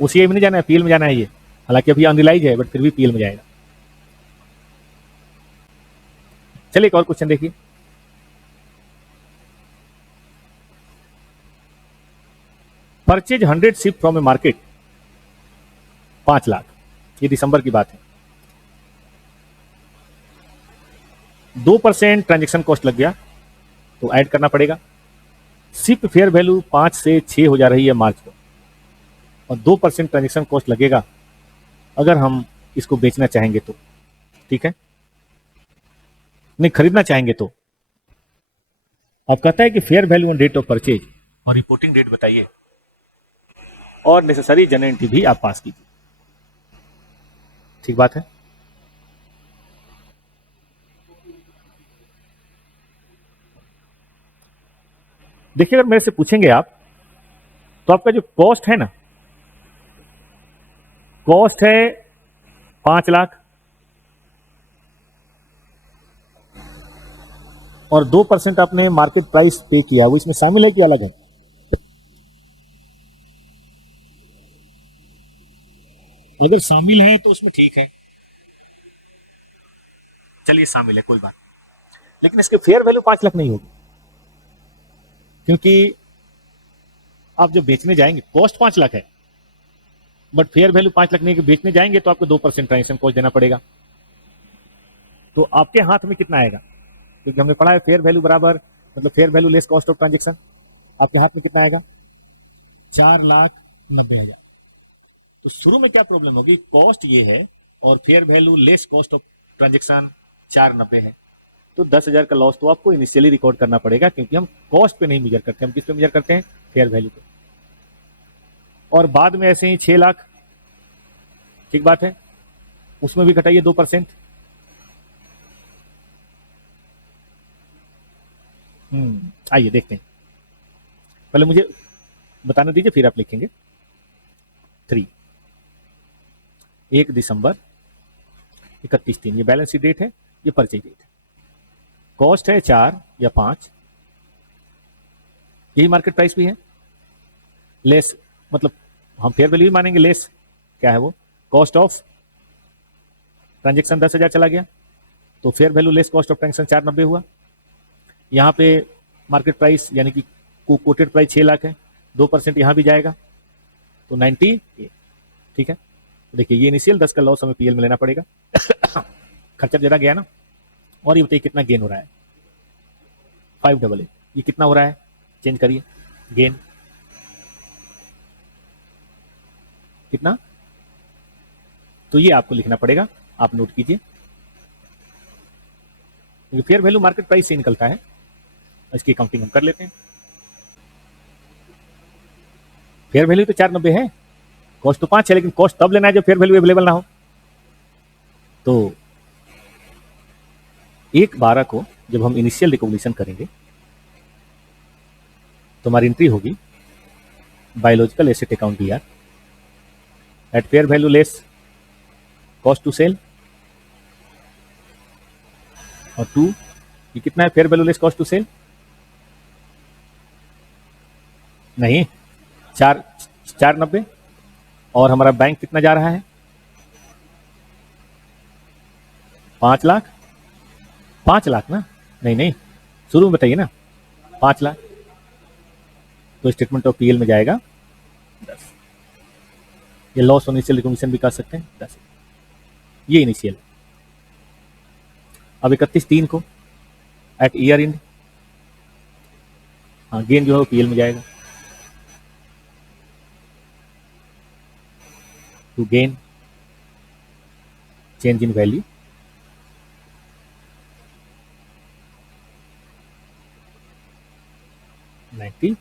ओसीआई में नहीं जाना है, पीएल में जाना है ये, हालांकि अभी अनरिलाइज है बट फिर भी पीएल में जाएगा। चलिए एक और क्वेश्चन देखिए, purchase 100 ship from A market 5 lakh, ये दिसंबर की बात है। 2% ट्रांजेक्शन कॉस्ट लग गया तो ऐड करना पड़ेगा। शिप फेयर वैल्यू 5 से 6 हो जा रही है मार्च को, और 2% ट्रांजेक्शन कॉस्ट लगेगा अगर हम इसको बेचना चाहेंगे तो, ठीक है, नहीं खरीदना चाहेंगे तो। अब कहता है कि fair value on date of purchase और रिपोर्टिंग डेट बताइए, और नेसेसरी जनरल एंट्री भी आप पास कीजिए, ठीक बात है। देखिए अगर मेरे से पूछेंगे आप तो आपका जो कॉस्ट है ना, कॉस्ट है 5 लाख और 2% आपने मार्केट प्राइस पे किया, वो इसमें शामिल है कि अलग है? अगर शामिल है तो उसमें ठीक है, चलिए शामिल है कोई बात, लेकिन इसके फेयर वैल्यू 5 लाख नहीं होगी, क्योंकि आप जब बेचने जाएंगे कॉस्ट 5 लाख है, बट फेयर वैल्यू 5 लाख नहीं है कि बेचने जाएंगे तो आपको 2% ट्रांजेक्शन कॉस्ट देना पड़ेगा। तो आपके हाथ में कितना आएगा, क्योंकि हमने पढ़ा है फेयर वैल्यू बराबर मतलब fair value less cost of transaction, आपके हाथ में कितना आएगा 4,90,000। तो शुरू में क्या प्रॉब्लम होगी, कॉस्ट ये है और fair value less cost of transaction 490 है, तो 10,000 का लॉस तो आपको इनिशियली रिकॉर्ड करना पड़ेगा, क्योंकि हम कॉस्ट पे नहीं मेजर करते, हम किस पे मेजर करते हैं, फेयर वैल्यू पे। और बाद में ऐसे ही 6 लाख, ठीक बात है, उसमें भी घटाइए 2%। आइए देखते हैं, पहले मुझे बताने दीजिए फिर आप लिखेंगे। 3 1 दिसंबर 31/3 ये बैलेंस शीट डेट है, ये परचेज डेट है, कॉस्ट है 4 या 5, यही मार्केट प्राइस भी है, लेस मतलब हम फेयर वैल्यू भी मानेंगे, लेस क्या है वो, कॉस्ट ऑफ ट्रांजेक्शन 10,000 चला गया, तो fair value less cost of transaction 490 हुआ। यहाँ पे मार्केट प्राइस यानी कि कोटेड प्राइस 6 लाख है, 2% यहाँ भी जाएगा तो 90, ठीक है। तो देखिए ये इनिशियल 10 का लॉस हमें पीएल में लेना पड़ेगा खर्चा जरा गया ना। और ये बताइए कितना गेन हो रहा है, 588, ये कितना हो रहा है, चेंज करिए, गेन कितना, तो ये आपको लिखना पड़ेगा, आप नोट कीजिए, क्योंकि फेयर वैल्यू मार्केट प्राइस से निकलता है, इसकी काउंटिंग हम कर लेते हैं। फेयर वैल्यू तो 490 है, कॉस्ट तो 5 है, लेकिन कॉस्ट तब लेना है जब फेयर वैल्यू अवेलेबल ना हो। तो 1/12 को जब हम इनिशियल रिकॉग्निशन करेंगे तो हमारी एंट्री होगी biological asset account BR at fair value less cost to sell, और 2 ये कितना है fair value less cost to sell, नहीं 490, और हमारा बैंक कितना जा रहा है 5 लाख, 5 लाख ना, नहीं नहीं शुरू में बताइए ना 5 लाख, तो स्टेटमेंट ऑफ पीएल में जाएगा 10, ये लॉस और इनिशियल रिकॉग्निशन भी कर सकते हैं 10, ये इनिशियल। अब 31/3 को एट ईयर एंड, हाँ गेन जो है वो पीएल में जाएगा, to gain change in value, ninety.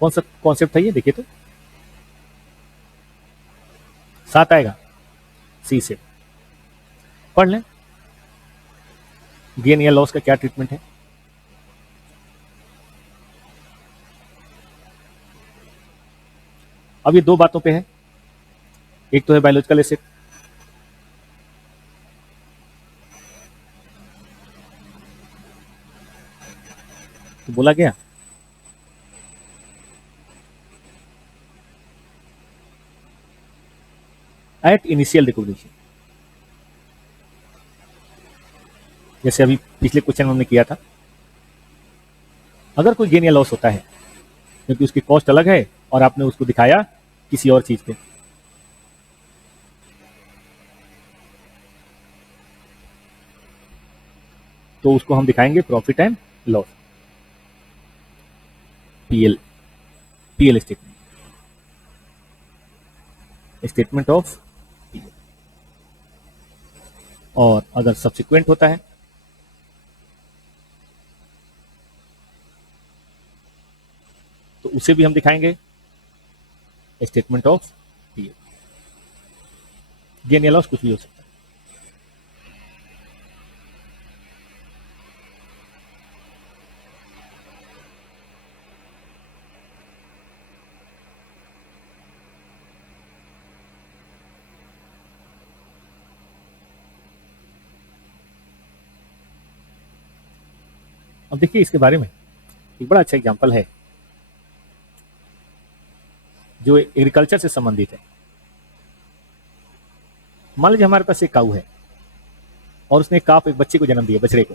कौन सा कॉन्सेप्ट था ये, देखिए तो 7 आएगा, सी से पढ़ लें, गेन या लॉस का क्या ट्रीटमेंट है। अब ये दो बातों पे है, एक तो है बायोलॉजिकल एसेट, तो बोला गया एट इनिशियल रिकॉग्निशन, जैसे अभी पिछले क्वेश्चन में हमने किया था, अगर कोई गेन या लॉस होता है क्योंकि उसकी कॉस्ट अलग है और आपने उसको दिखाया किसी और चीज पे, तो उसको हम दिखाएंगे profit and loss, PL, PL statement of, और अगर सब्सिक्वेंट होता है तो उसे भी हम दिखाएंगे स्टेटमेंट ऑफ पीएल, गेन या लॉस कुछ भी हो सकता है। अब देखिए इसके बारे में एक बड़ा अच्छा एग्जाम्पल है जो एग्रीकल्चर से संबंधित है। मान लीजिए हमारे पास एक काऊ है और उसने एक बच्चे को जन्म दिया, बछड़े को,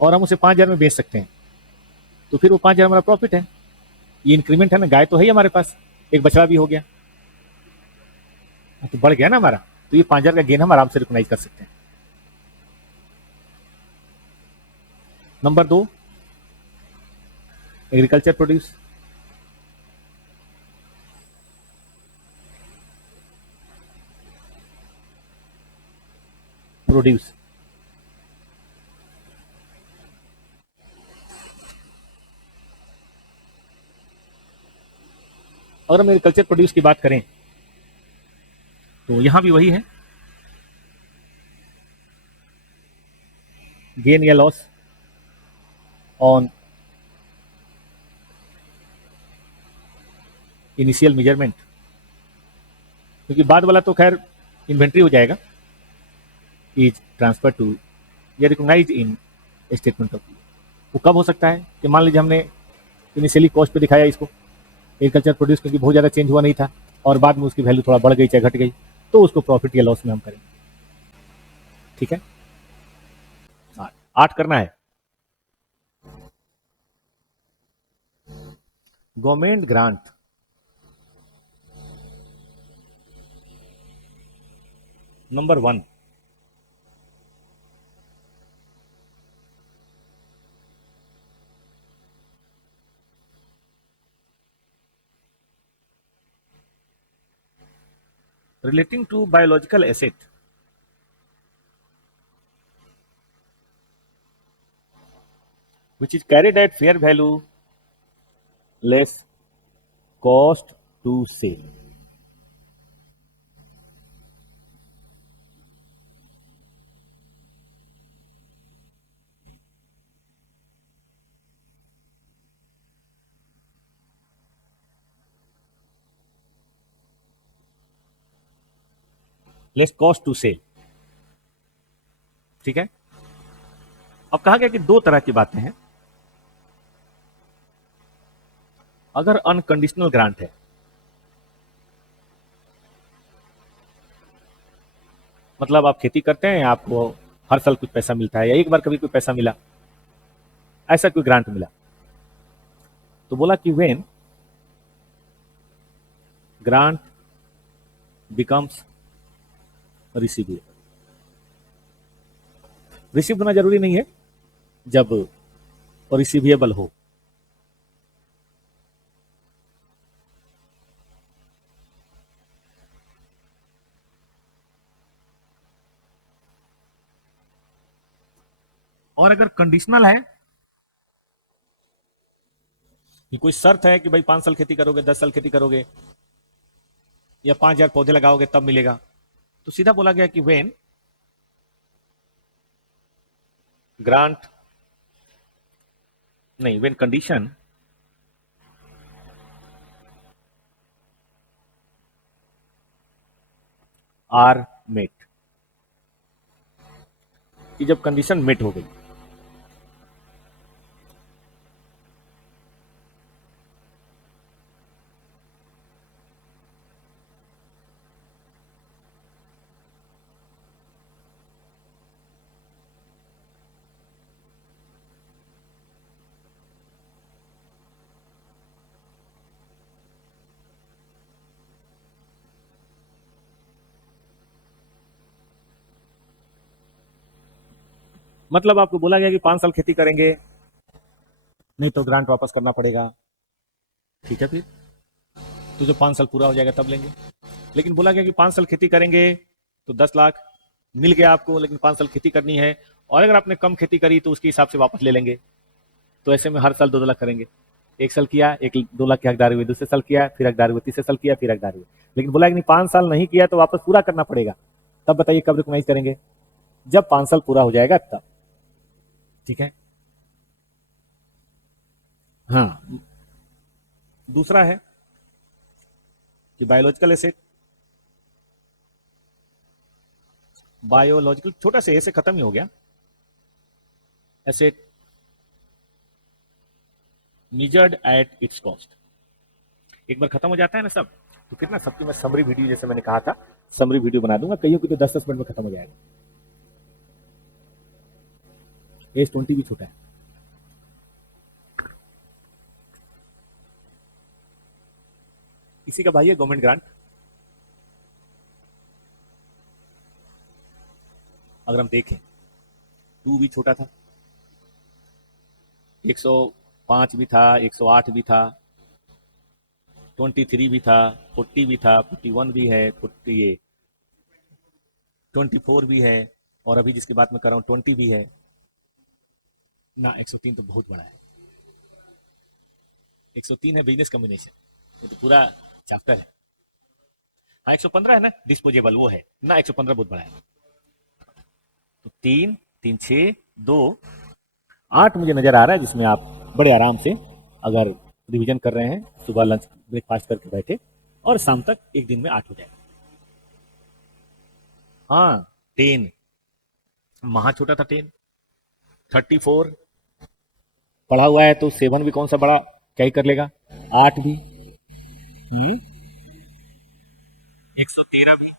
और हम उसे 5,000 में बेच सकते हैं, तो फिर वो 5,000 हमारा प्रॉफिट है। ये इंक्रीमेंट है ना, गाय तो है ही हमारे पास, एक बछड़ा भी हो गया तो बढ़ गया ना हमारा, तो ये 5,000 का गेन हम आराम से रिकॉग्नाइज कर सकते हैं। Number 2, agriculture produce. प्रोड्यूस अगर हम एग्रीकल्चर प्रोड्यूस की बात करें तो यहां भी वही है, गेन या लॉस ऑन इनिशियल मेजरमेंट, क्योंकि बाद वाला तो खैर इन्वेंट्री हो जाएगा, इज ट्रांसफर टू या रिकॉग्नाइज इन स्टेटमेंट ऑफ। वो कब हो सकता है कि मान लीजिए हमने इनिशियली कॉस्ट पे दिखाया इसको एग्रीकल्चर प्रोड्यूस, क्योंकि बहुत ज़्यादा चेंज हुआ नहीं था और बाद में उसकी वैल्यू थोड़ा बढ़ गई चाहे घट गई, तो उसको प्रॉफिट या लॉस में हम करेंगे। ठीक है, 8 करना है। Government grant, number 1, relating to biological asset which is carried at fair value less cost to sale। Less cost to sell. ठीक है, अब कहा गया कि 2 तरह की बातें हैं। अगर अनकंडीशनल ग्रांट है, मतलब आप खेती करते हैं, आपको हर साल कुछ पैसा मिलता है या एक बार कभी कोई पैसा मिला, ऐसा कोई ग्रांट मिला, तो बोला कि when grant becomes receivable. Receive होना जरूरी नहीं है, जब रिसीवेबल हो। और अगर कंडीशनल है कि कोई शर्त है कि भाई 5 साल खेती करोगे, 10 साल खेती करोगे या 5,000 पौधे लगाओगे तब मिलेगा, तो सीधा बोला गया कि व्हेन ग्रांट नहीं, व्हेन कंडीशन आर मेट, कि जब कंडीशन मेट हो गई। मतलब आपको बोला गया कि 5 साल खेती करेंगे, नहीं तो ग्रांट वापस करना पड़ेगा। ठीक है, फिर तो जब 5 साल पूरा हो जाएगा तब लेंगे। लेकिन बोला गया कि 5 साल खेती करेंगे तो 10 लाख मिल गया आपको, लेकिन 5 साल खेती करनी है, और अगर आपने कम खेती करी तो उसके हिसाब से वापस ले लेंगे। तो ऐसे में हर साल 2-2 लाख करेंगे। एक साल किया, 2 लाख के हकदार हुए, दूसरे साल किया फिर हकदार हुए, तीसरे साल किया फिर हकदार हुए। लेकिन बोला कि नहीं, 5 साल नहीं किया तो वापस पूरा करना पड़ेगा। तब बताइए कब रिकॉग्नाइज करेंगे? जब 5 साल पूरा हो जाएगा तब। ठीक है, हाँ। दूसरा है कि बायोलॉजिकल एसेट, बायोलॉजिकल छोटा से ए से खत्म ही हो गया, asset measured at its cost। एक बार खत्म हो जाता है ना सब, तो कितना सबकी मैं समरी वीडियो, जैसे मैंने कहा था समरी वीडियो बना दूंगा, कईयों की तो 10-10 मिनट में खत्म हो जाएगा। S20 भी छोटा है। इसी का भाई है गवर्नमेंट ग्रांट। अगर हम देखें 2 भी छोटा था, 105 भी था, 108 भी था, 23 भी था, 40 भी था, 41 भी है, 24 भी है, और अभी जिसकी बात मैं कर रहा हूँ 20 भी है ना। 103 तो बहुत बड़ा है। 103 है बिजनेस कम्बिनेशन, वो तो पूरा चैप्टर है। हाँ 115 है ना डिस्पोजेबल, वो है ना। 115 बहुत बड़ा है। तो 3 3 6 2 8 मुझे नजर आ रहा है, जिसमें आप बड़े आराम से अगर रिवीजन कर रहे हैं, सुबह लंच ब्रेकफास्ट करके बैठे और शाम तक एक दिन में 8 हो जाएगा। हाँ 10 महा छोटा था, 10 34 पढ़ा हुआ है, तो 7 भी कौन सा बड़ा क्या ही कर लेगा, 8 भी, ये 113 भी,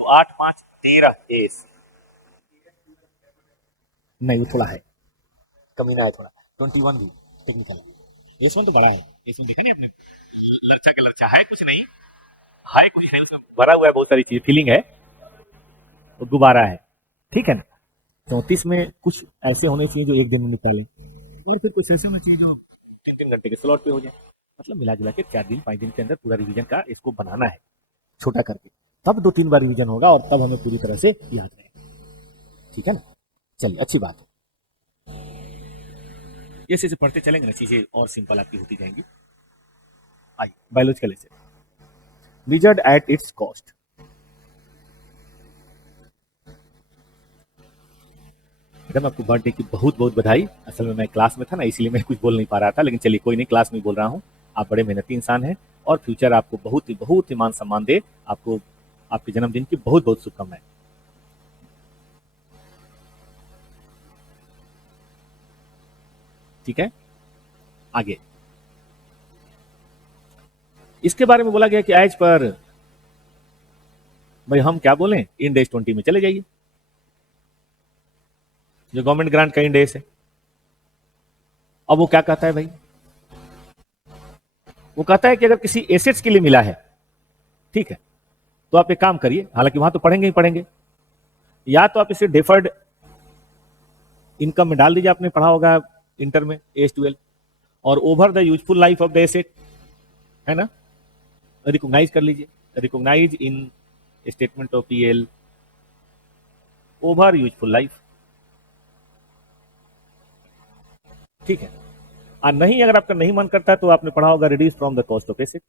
तो 8 5 13 एस, नहीं वो थोड़ा है, कमीना है थोड़ा। 21 भी टेक्निकल है। एस 1 तो बड़ा है। एस 1 देखा नहीं आपने, लड़चा के लड़चा है कुछ नहीं, है कुछ नहीं, उसमें भरा हुआ है बहुत सारी चीज, फीलिंग है, वो गुब्बारा है, ठीक है ना। 34 में कुछ ऐसे होने चाहिए जो एक दिन में निकले, और फिर कुछ ऐसे होने चाहिए जो 3-3 घंटे के स्लॉट पे हो जाए। मतलब मिला जुला के 4 दिन 5 दिन के अंदर पूरा रिवीजन का इसको बनाना है, छोटा करके, तब 2-3 बार रिवीजन होगा और तब हमें पूरी तरह से याद रहेगा, ठीक है ना। चलिए अच्छी बात है, ये चीजें पढ़ते चलेंगे ना, चीजें और सिंपल आपकी होती जाएंगी। आइए biological asset measured at its cost। Madam आपको बर्थडे की बहुत बहुत बधाई। असल में मैं क्लास में था ना, इसीलिए मैं कुछ बोल नहीं पा रहा था, लेकिन चलिए कोई नहीं, क्लास में बोल रहा हूँ। आप बड़े मेहनती इंसान हैं और फ्यूचर आपको बहुत ही मान सम्मान दे। आपको आपके जन्मदिन की बहुत बहुत शुभकामनाएं। ठीक है, आगे इसके बारे में बोला गया कि एज पर, भाई हम क्या बोलें, इंड एज 20 में चले जाइए, जो गवर्नमेंट ग्रांट का इंड एज है। अब वो क्या कहता है भाई, वो कहता है कि अगर किसी एसेट्स के लिए मिला है, ठीक है, तो आप एक काम करिए, हालांकि वहां तो पढ़ेंगे ही पढ़ेंगे, या तो आप इसे डिफर्ड इनकम में डाल दीजिए, आपने पढ़ा होगा इंटर में एज 12, और over the useful life of the asset, है ना, रिकॉग्नाइज कर लीजिए, recognise in statement of PL over useful life, ठीक है। और नहीं, अगर आपका नहीं मन करता तो आपने पढ़ा होगा reduce from the cost of asset,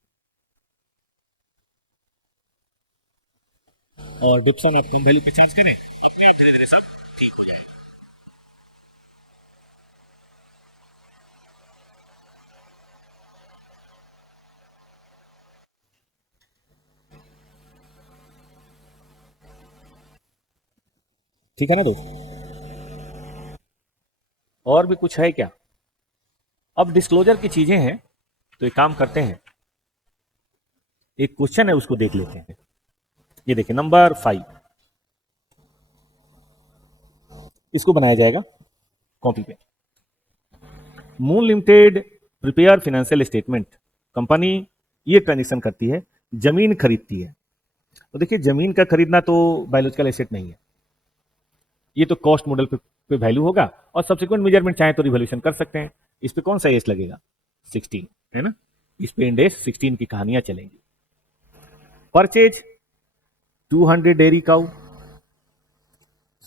और डिप्सन आप कम वैल्यू पे चार्ज करें, अपने आप धीरे धीरे सब ठीक हो जाएगा। ठीक है ना दोस्त, और भी कुछ है क्या। अब डिस्क्लोजर की चीजें हैं, तो एक काम करते हैं, एक क्वेश्चन है उसको देख लेते हैं। ये देखिए नंबर 5, इसको बनाया जाएगा कॉपी पे। Moon limited prepare financial statement, company ये ट्रांजेक्शन करती है, जमीन खरीदती है। तो देखिए जमीन का खरीदना तो बायोलॉजिकल एसेट नहीं है, ये तो कॉस्ट मॉडल पे वैल्यू होगा, और सब्सिक्वेंट मेजरमेंट चाहे तो रिवोल्यूशन कर सकते हैं। इस पे कौन सा एस लगेगा, 16, है ना, इस पे इंड एस 16 की कहानियां चलेंगी। परचेज 200 डेयरी काउ,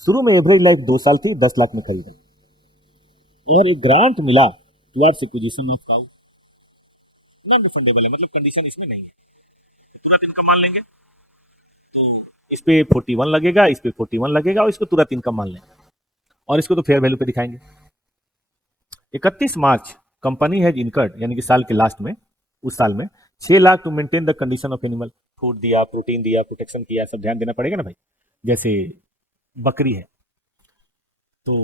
शुरू में एवरेज लाइफ 2 साल थी, 10 लाख में खरीदा, और एक ग्रांट मिला towards acquisition of cow, non refundable है, मतलब कंडीशन इसमें नहीं है, तुरंत इनकम मान लेंगे, इस पे 41 लगेगा, इस पे 41 लगेगा, और इसको तुरंत इनकम मान लेंगे, और इसको तो फेयर वैल्यू पे दिखाएंगे। 31 मार्च कंपनी हैज इनकर्ड, यानी कि साल के लास्ट में, उस साल में 6 lakh to maintain the condition of animal, food दिया, प्रोटीन दिया, प्रोटेक्शन किया, सब ध्यान देना पड़ेगा ना भाई। जैसे बकरी है, तो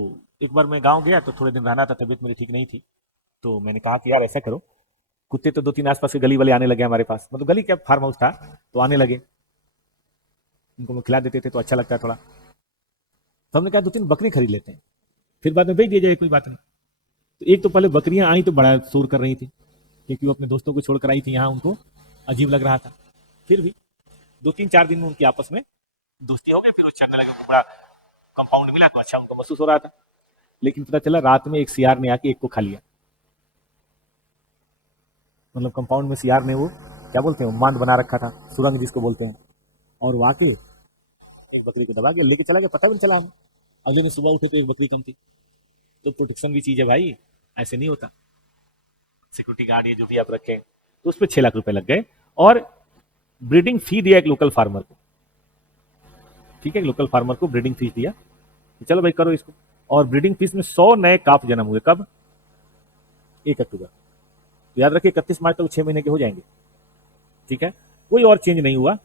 एक बार मैं गांव गया तो थोड़े दिन रहना था, तबीयत मेरी ठीक नहीं थी, तो मैंने कहा कि यार ऐसा करो, कुत्ते तो 2-3 आसपास के गली वाले आने लगे हमारे पास, मतलब गली क्या फार्म हाउस था, तो आने लगे, उनको हम खिला देते थे तो अच्छा लगता है थोड़ा। तो हमने कहा 2-3 बकरी खरीद लेते हैं, फिर बाद में बेच दिया जाए, कोई बात नहीं। तो एक तो पहले बकरियां आई तो बड़ा शोर कर रही थी, क्योंकि वो अपने दोस्तों को छोड़कर आई थी यहाँ, उनको अजीब लग रहा था। फिर भी 2-3-4 दिन में उनकी आपस में दोस्ती हो गई, फिर वो चढ़ने लगे, उनको बड़ा कंपाउंड मिला तो अच्छा उनको महसूस हो रहा था। लेकिन पता चला रात में एक सियार ने आके एक को खा लिया, मतलब कंपाउंड में सियार ने वो क्या बोलते हैं, मांद बना रखा था, सुरंग जिसको बोलते हैं, और वो आके एक बकरी को दबा के लेके चला गया, पता भी नहीं चला हमें। अगले दिन सुबह उठे तो एक बकरी कम थी। तो प्रोटेक्शन भी चीज है भाई, ऐसे नहीं होता। सिक्योरिटी गार्ड ये जो भी आप रखे, तो उस पर 6 लाख रुपए लग गए, और ब्रीडिंग फी दिया एक लोकल फार्मर को। ठीक है, एक लोकल फार्मर को ब्रीडिंग फीस दिया, चलो भाई करो इसको। और ब्रीडिंग फीस में 100 नए काफ जन्म हुए, कब? 1 अक्टूबर। तो याद रखिए 31 मार्च तक 6 महीने के हो जाएंगे। ठीक है, कोई और चेंज नहीं हुआ।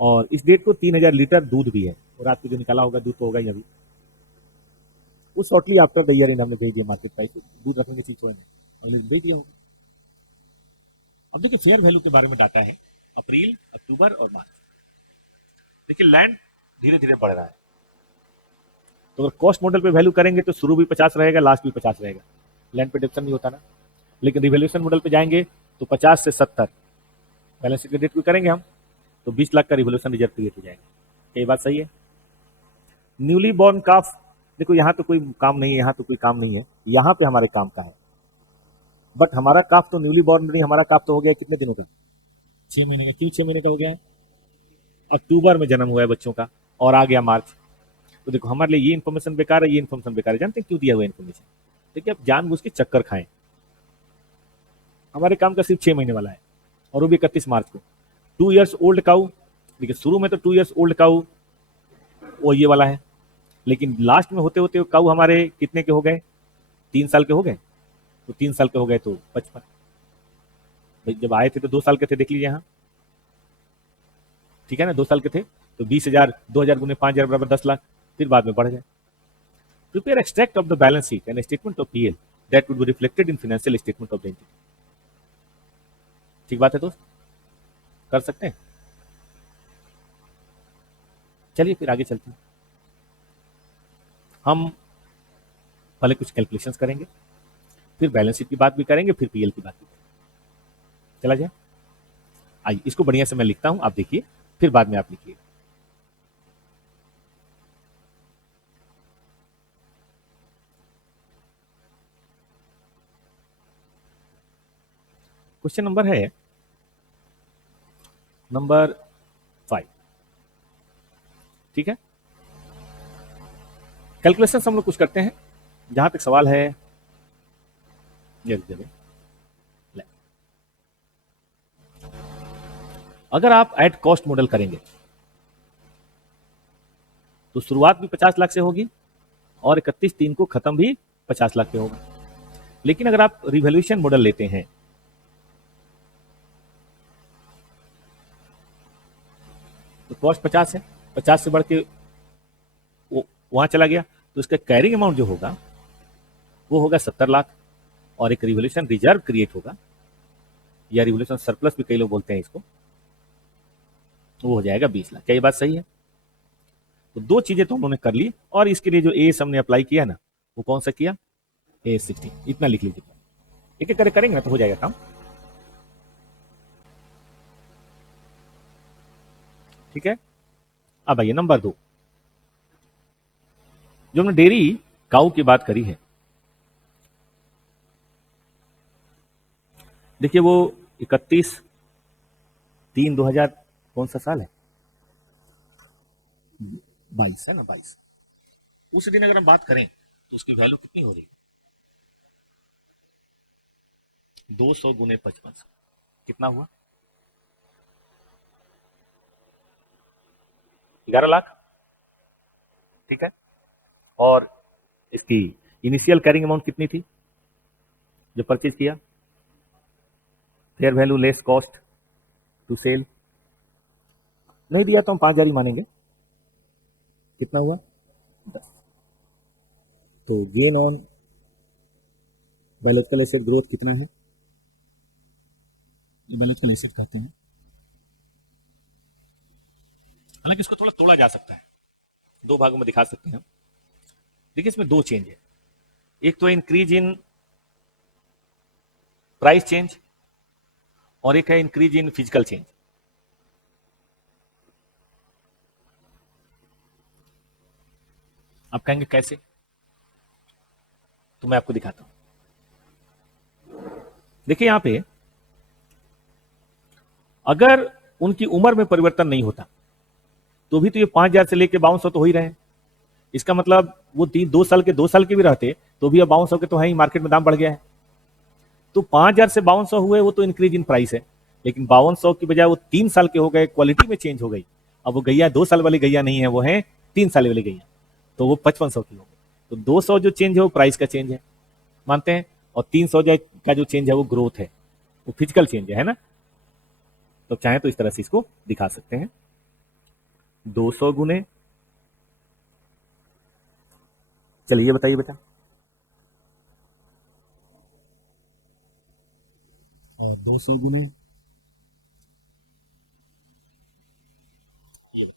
और इस डेट को 3000 लीटर दूध भी है, और रात को जो निकाला होगा दूध तो होगा ही अभी। उस shortly after the year and हमने भेज दिया मार्केट प्राइस, दूध रखने की चीज छोड़ने, हमने भेज दिया होगा। अब देखिए फेयर वैल्यू के बारे में डाटा है अप्रैल, अक्टूबर और मार्च। देखिए लैंड धीरे धीरे बढ़ रहा है, तो अगर कॉस्ट मॉडल पे वैल्यू करेंगे तो शुरू भी 50 रहेगा, लास्ट भी 50 रहेगा, लैंड पे डिप्शन नहीं होता ना। लेकिन रिवोल्यूशन मॉडल पे जाएंगे तो 50 से 70 बैलेंस शीट क्रेडिट भी करेंगे हम, तो 20 लाख का रिवोल्यूशन रिजर्व क्रिएट हो जाएगा। ये बात सही है। न्यूली बॉर्न काफ, देखो यहाँ तो कोई काम नहीं है, यहाँ तो कोई काम नहीं है, यहाँ पे हमारे काम का है। बट हमारा काफ तो न्यूली बॉर्न नहीं, हमारा काफ तो हो गया कितने दिनों का? 6 महीने का। क्यों 6 महीने का हो गया है? अक्टूबर में जन्म हुआ है बच्चों का, और आ गया मार्च। तो देखो हमारे लिए ये इन्फॉर्मेशन बेकार है, ये इन्फॉर्मेशन बेकार है। जानते हैं क्यों दिया हुआ इन्फॉर्मेशन? देखिए आप जानबूझ के चक्कर खाएं, हमारे काम का सिर्फ 6 महीने वाला है, और वो भी 31 मार्च को। 2 इयर्स ओल्ड काऊ, देखिए शुरू में तो 2 इयर्स ओल्ड काऊ वो ये वाला है, लेकिन लास्ट में होते होते काऊ हमारे कितने के हो गए? 3 साल के हो गए। तो 3 साल के हो गए तो 55। भाई जब आए थे तो 2 साल के थे, देख लीजिए यहाँ। ठीक है ना, 2 साल के थे तो 20,000, 2,000 गुने 5,000 बराबर 10 लाख, फिर बाद में बढ़ जाए। Prepare extract of the balance sheet and statement of PL that would be reflected in financial statement of the entity. ठीक बात है दोस्त, कर सकते हैं। चलिए फिर आगे चलते हैं। हम पहले कुछ कैलकुलेशंस करेंगे, फिर बैलेंस शीट की बात भी करेंगे, फिर पीएल की बात भी करेंगे। चला जाए, आइए इसको बढ़िया से मैं लिखता हूं, आप देखिए, फिर बाद में आप लिखिए। क्वेश्चन नंबर है नंबर 5। ठीक है, कैलकुलेशन हम लोग कुछ करते हैं। जहां तक सवाल है ये जगह, अगर आप एट कॉस्ट मॉडल करेंगे तो शुरुआत भी 50 लाख से होगी, और 31/3 को खत्म भी 50 लाख पे होगा। लेकिन अगर आप रिवॉल्यूशन मॉडल लेते हैं तो कॉस्ट 50 है, 50 से बढ़ के वो वहां चला गया, तो इसका कैरिंग अमाउंट जो होगा वो होगा 70 लाख, और एक रिवॉल्यूशन रिजर्व क्रिएट होगा, या रिवॉल्यूशन सरप्लस भी कई लोग बोलते हैं इसको, वो हो जाएगा 20 लाख। क्या ये बात सही है? तो दो चीजें तो उन्होंने कर ली, और इसके लिए जो एस हमने अप्लाई किया ना, वो कौन सा किया? AS 16। इतना लिख लीजिए, एक एक करके करेंगे ना तो हो जाएगा काम। ठीक है, अब आइए नंबर 2, जो हमने डेयरी काऊ की बात करी है। देखिए वो 31/3/2000 कौन सा साल है? 22 है ना, 22। उस दिन अगर हम बात करें तो उसकी वैल्यू कितनी हो रही? 200 गुने 55, कितना हुआ? 11 लाख। ठीक है, और इसकी इनिशियल कैरिंग अमाउंट कितनी थी जो परचेज किया? Fair value less cost to sell, नहीं दिया तो हम 5,000 ही मानेंगे। कितना हुआ? 10। तो gain on biological asset growth कितना है, ये बायोलॉजिकल एसेट कहते हैं। हालांकि इसको थोड़ा तोड़ा जा सकता है, दो भागों में दिखा सकते हैं हम। देखिए इसमें दो चेंज है, एक तो इंक्रीज इन प्राइस चेंज और एक है इंक्रीज इन फिजिकल चेंज। आप कहेंगे कैसे, तो मैं आपको दिखाता हूं। देखिए यहां पे अगर उनकी उम्र में परिवर्तन नहीं होता तो भी तो ये 5,000 से लेके 5200 तो हो ही रहे हैं। इसका मतलब वो 2 साल के 2 साल के भी रहते तो भी अब 5200 के तो है ही, मार्केट में दाम बढ़ गया है। तो 5,000 से 5200 हुए वो तो इंक्रीज इन प्राइस है, लेकिन 5200 की बजाय वो 3 साल के हो गए, क्वालिटी में चेंज हो गई। अब वो गैया 2 साल वाली गैया नहीं है, वो है 3 साल वाली गैया, तो वो 5500 की हो गई। तो 200 जो चेंज है वो प्राइस का चेंज है, मानते हैं, और 300 का जो चेंज है वो ग्रोथ है, वो फिजिकल चेंज है ना। तो चाहे तो इस तरह से इसको दिखा सकते हैं, 200 गुने, चलिए बताइए बेटा, और 200 गुने ये,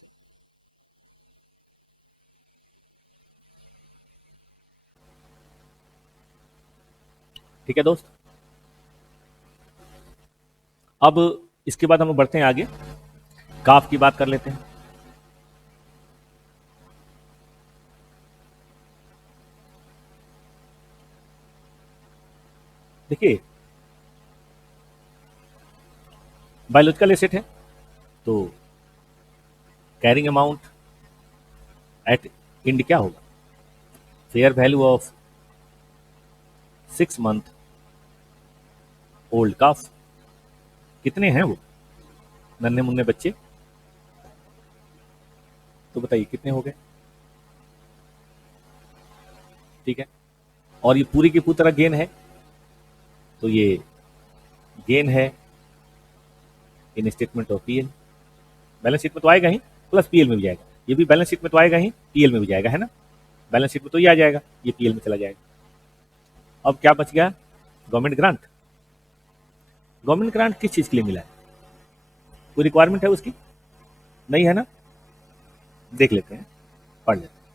ठीक है दोस्त। अब इसके बाद हम बढ़ते हैं आगे, काफ की बात कर लेते हैं। देखिए बायोलॉजिकल एसेट है तो कैरिंग अमाउंट एट इंड क्या होगा, fair value of 6 month old calf. कितने हैं वो नन्हे मुन्ने बच्चे, तो बताइए कितने हो गए, ठीक है। और ये पूरी की पूरी तरह गेन है, तो ये गेन है in statement of PL, balance sheet में तो आएगा ही, प्लस पीएल में भी जाएगा, ये भी बैलेंस शीट में तो आएगा ही, पीएल में भी जाएगा, है ना। बैलेंस शीट में तो ये आ जाएगा, ये पीएल में चला जाएगा। अब क्या बच गया, गवर्नमेंट ग्रांट। गवर्नमेंट ग्रांट किस चीज के लिए मिला है, कोई रिक्वायरमेंट है उसकी, नहीं है ना। देख लेते हैं, पढ़ लेते हैं।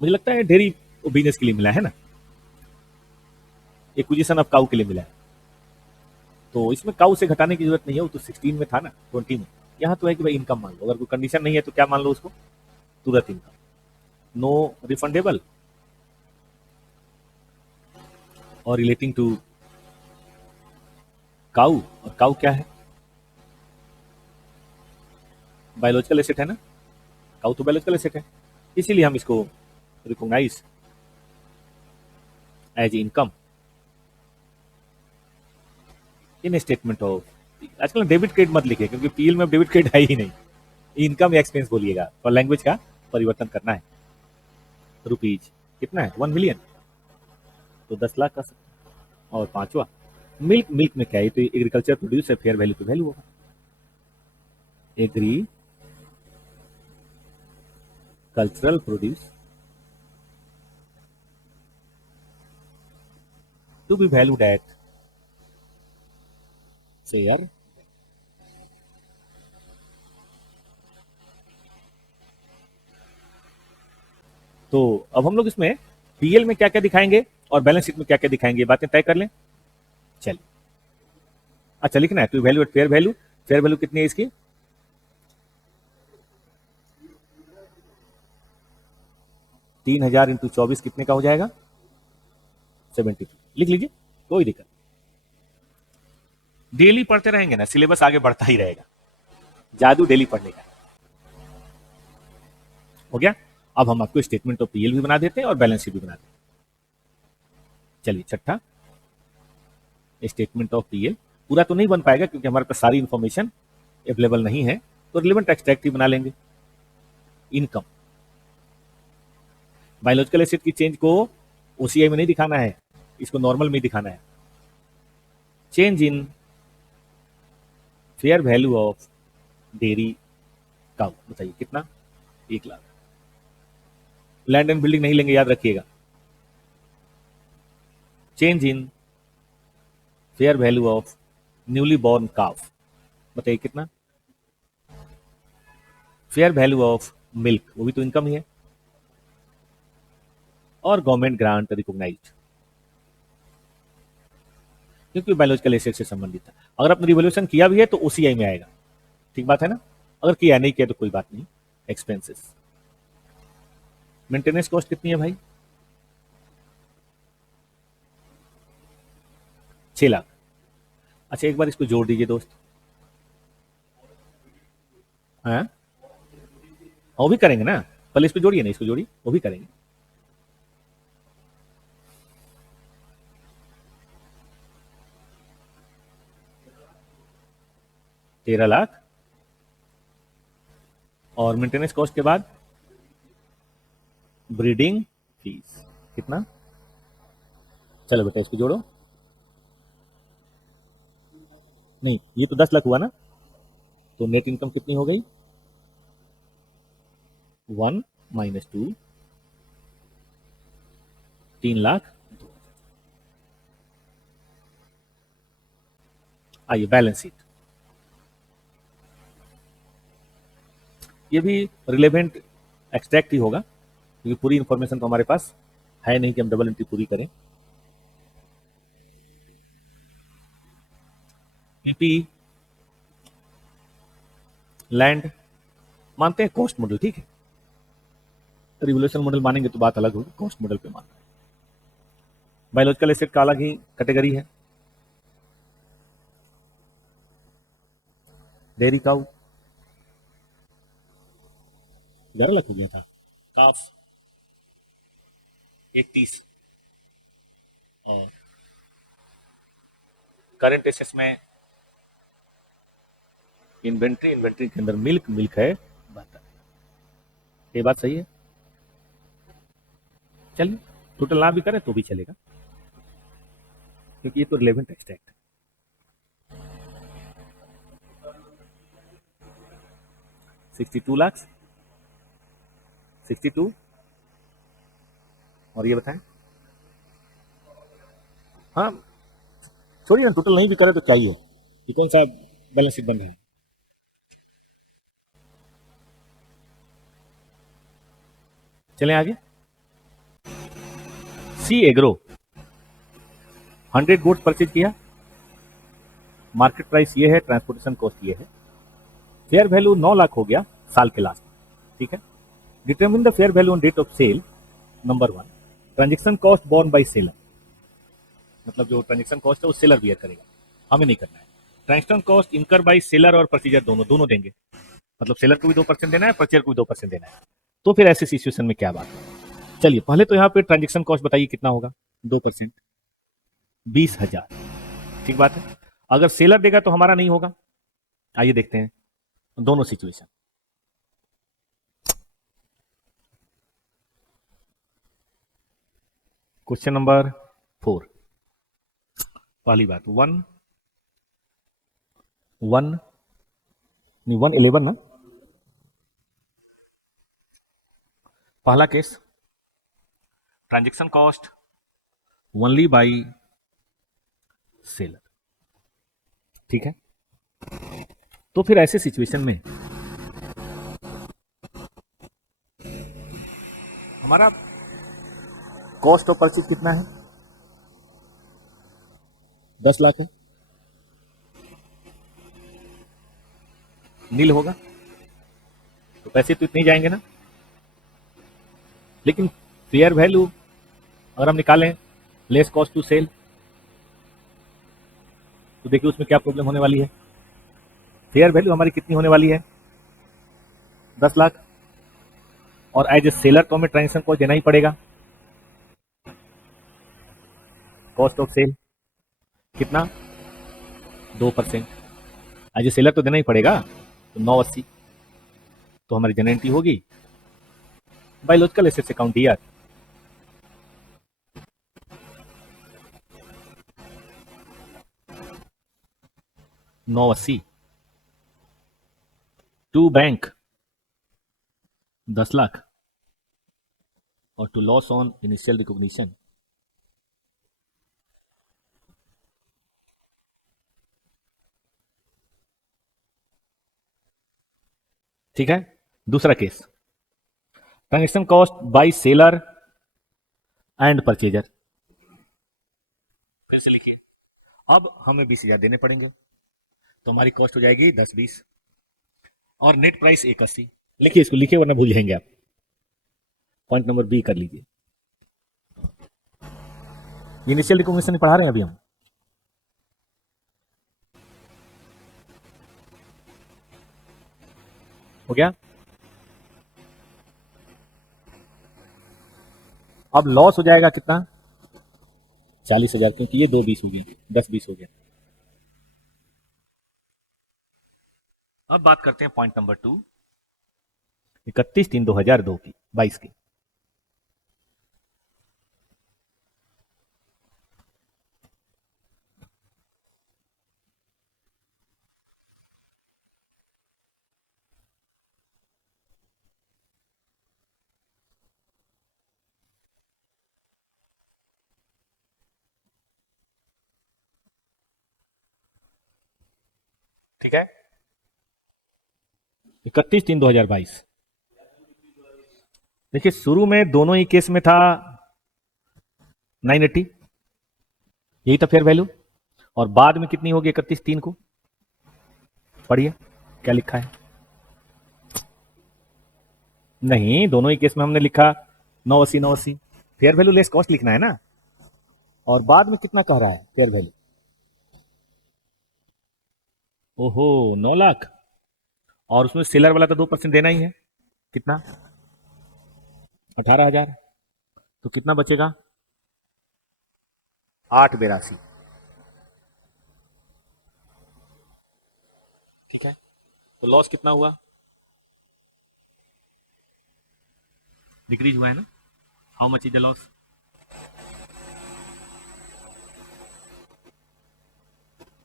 मुझे लगता है डेयरी बिजनेस के लिए मिला है ना, एक्विजिशन ऑफ काऊ के लिए मिला है, तो इसमें काऊ से घटाने की जरूरत नहीं है, वो तो 16 में था ना, 20 में। यहाँ तो है कि भाई इनकम मान लो, अगर कोई कंडीशन नहीं है तो क्या मान लो उसको, तुरंत इनकम, नो रिफंडेबल और रिलेटिंग टू काऊ। और काऊ क्या है, बायोलॉजिकल एसेट है ना, काऊ तो बायोलॉजिकल एसेट है, इसीलिए हम इसको recognise as income in statement of. आजकल डेबिट क्रेडिट मत लिखिए, क्योंकि पीएल में डेबिट क्रेडिट है ही नहीं, इनकम या एक्सपेंस बोलिएगा, और लैंग्वेज का परिवर्तन करना है। रुपीज कितना है, 1 मिलियन, तो 10 लाख का सकते हैं। और पांचवा मिल्क, मिल्क में क्या है, तो एग्रीकल्चर प्रोड्यूस है, फेयर वैल्यू पे वैल्यू होगा, agricultural produce to be valued at fair. तो अब हम लोग इसमें पीएल में क्या क्या दिखाएंगे और बैलेंस शीट में क्या क्या दिखाएंगे, ये बातें तय कर लें। चलिए, अच्छा लिखना है, to value at fair value, fair value कितनी है इसकी, 3,000 इंटू 24 कितने का हो जाएगा, 72। लिख लीजिए, कोई दिक्कत। डेली पढ़ते रहेंगे ना, सिलेबस आगे बढ़ता ही रहेगा, जादू डेली पढ़ने का। हो गया। अब हम आपको स्टेटमेंट ऑफ पीएल भी बना देते हैं और बैलेंस शीट भी बना देते हैं। चलिए छठा, स्टेटमेंट ऑफ पीएल पूरा तो नहीं बन पाएगा क्योंकि हमारे पास सारी इंफॉर्मेशन अवेलेबल नहीं है, तो रिलेवेंट एक्सट्रैक्ट ही बना लेंगे। इनकम, बायोलॉजिकल एसिड की चेंज को ओसीआई में नहीं दिखाना है, इसको नॉर्मल में दिखाना है। Change in fair value of dairy cow, बताइए कितना, 1 लाख। लैंड एंड बिल्डिंग नहीं लेंगे, याद रखिएगा, change in fair value of newly born calf, बताइए कितना। फेयर वैल्यू ऑफ मिल्क, वो भी तो इनकम ही है। और गवर्नमेंट ग्रांट रिकॉग्नाइज्ड, क्योंकि बायोलॉजिकल एसेट से संबंधित है। अगर आपने रिवोल्यूशन किया भी है तो उसी आई में आएगा, ठीक बात है ना। अगर किया नहीं किया तो कोई बात नहीं। एक्सपेंसेस, मेंटेनेंस कॉस्ट कितनी है भाई? 6 लाख। अच्छा एक बार इसको जोड़ दीजिए दोस्त। हाँ वो भी करेंगे ना, पहले इसको जोड़िए ना, इसको जोड़िए, वो भी करेंगे। 13 लाख। और मेंटेनेंस कॉस्ट के बाद ब्रीडिंग फीस कितना? चलो बेटा इसको जोड़ो। नहीं ये तो 10 लाख हुआ ना, तो नेट इनकम कितनी हो गई? 1 - 2, 3 लाख। आइए बैलेंस शीट, ये भी रिलेवेंट एक्सट्रैक्ट ही होगा, क्योंकि पूरी इंफॉर्मेशन तो हमारे पास है नहीं कि हम डबल एंट्री पूरी करें। पीपी लैंड मानते हैं कॉस्ट मॉडल, ठीक है। रिवोल्यूशन मॉडल मानेंगे तो बात अलग होगी, कॉस्ट मॉडल पे मानना है। बायोलॉजिकल एसेट का अलग ही कैटेगरी है। डेयरी काउ 11 लाख हो गया था। काफ 31। और करंट एसेट्स में इन्वेंट्री, इन्वेंट्री के अंदर मिल्क, मिल्क है 72। ये बात सही है। चलिए टोटल ना भी करें तो भी चलेगा, क्योंकि ये तो रिलेवेंट एक्सट्रैक्ट है। 62 लाख, 62। और ये बताएं, हाँ छोड़िए ना, टोटल नहीं भी करे तो क्या ही है, ये कौन सा बैलेंस शीट बन रहा है। चलें आगे। सी एग्रो 100 गुड्स परचेज किया, मार्केट प्राइस ये है, ट्रांसपोर्टेशन कॉस्ट ये है, फेयर वैल्यू 9 लाख हो गया साल के लास्ट में, ठीक है। Determine the fair value on date of sale. Number 1, transaction cost borne by seller, मतलब जो ट्रांजेक्शन कॉस्ट है वो सेलर बियर करेगा, हमें नहीं करना है। Transaction cost incur by seller और परचेजर, दोनों दोनों देंगे, मतलब सेलर को भी 2% देना है, परचेजर को भी 2% देना है। तो फिर ऐसी सिचुएशन में क्या बात है? चलिए पहले तो यहाँ पे ट्रांजेक्शन कॉस्ट बताइए कितना होगा? 2%, 20,000, ठीक बात है। अगर सेलर देगा तो हमारा नहीं होगा। आइए देखते हैं दोनों सिचुएशन। क्वेश्चन नंबर 4, पहली बात 111 ना, पहला case transaction cost only by seller, ठीक है। तो फिर ऐसे सिचुएशन में हमारा कॉस्ट ऑफ परचेज कितना है? 10 लाख है, नील होगा, तो पैसे तो इतने ही जाएंगे ना। लेकिन फेयर वैल्यू अगर हम निकालें लेस कॉस्ट टू सेल, तो देखिए उसमें क्या प्रॉब्लम होने वाली है। फेयर वैल्यू हमारी कितनी होने वाली है? 10 लाख। और एज ए सेलर तो हमें ट्रांजेक्शन कॉस्ट देना ही पड़ेगा, कॉस्ट ऑफ सेल कितना? 2%। एज ए सेलर तो देना ही पड़ेगा, तो 980। तो हमारी जनरेंटी होगी biological assets account year, 980 to bank 10 lakh, और to loss on initial recognition ठीक है। दूसरा केस, transaction cost by seller and purchaser. फिर से लिखिए, अब हमें 20,000 देने पड़ेंगे, तो हमारी कॉस्ट हो जाएगी 10-20 और नेट प्राइस 180। लिखिए, इसको लिखिए वरना भूल जाएंगे आप। पॉइंट नंबर बी कर लीजिए। इनिशियल रिकॉग्निशन पढ़ा रहे हैं अभी हम। हो गया। अब लॉस हो जाएगा कितना, 40,000, क्योंकि ये 2-20 हो गया, 10-20 हो गया। अब बात करते हैं पॉइंट नंबर 2, 31/3/2002 की, 22 की। ठीक है, 31/3/2022। देखिए, शुरू में दोनों ही केस में था 980, यही था फेयर वैल्यू, और बाद में कितनी होगी 31/3 को, पढ़िए क्या लिखा है। नहीं, दोनों ही केस में हमने लिखा 980 980, फेयर वैल्यू लेस कॉस्ट लिखना है ना। और बाद में कितना कह रहा है फेयर वैल्यू, ओहो 9 लाख, और उसमें सेलर वाला तो 2% देना ही है, कितना 18,000, तो कितना बचेगा 882। ठीक है, तो लॉस कितना हुआ, डिक्रीज हुआ है ना। How much is the loss,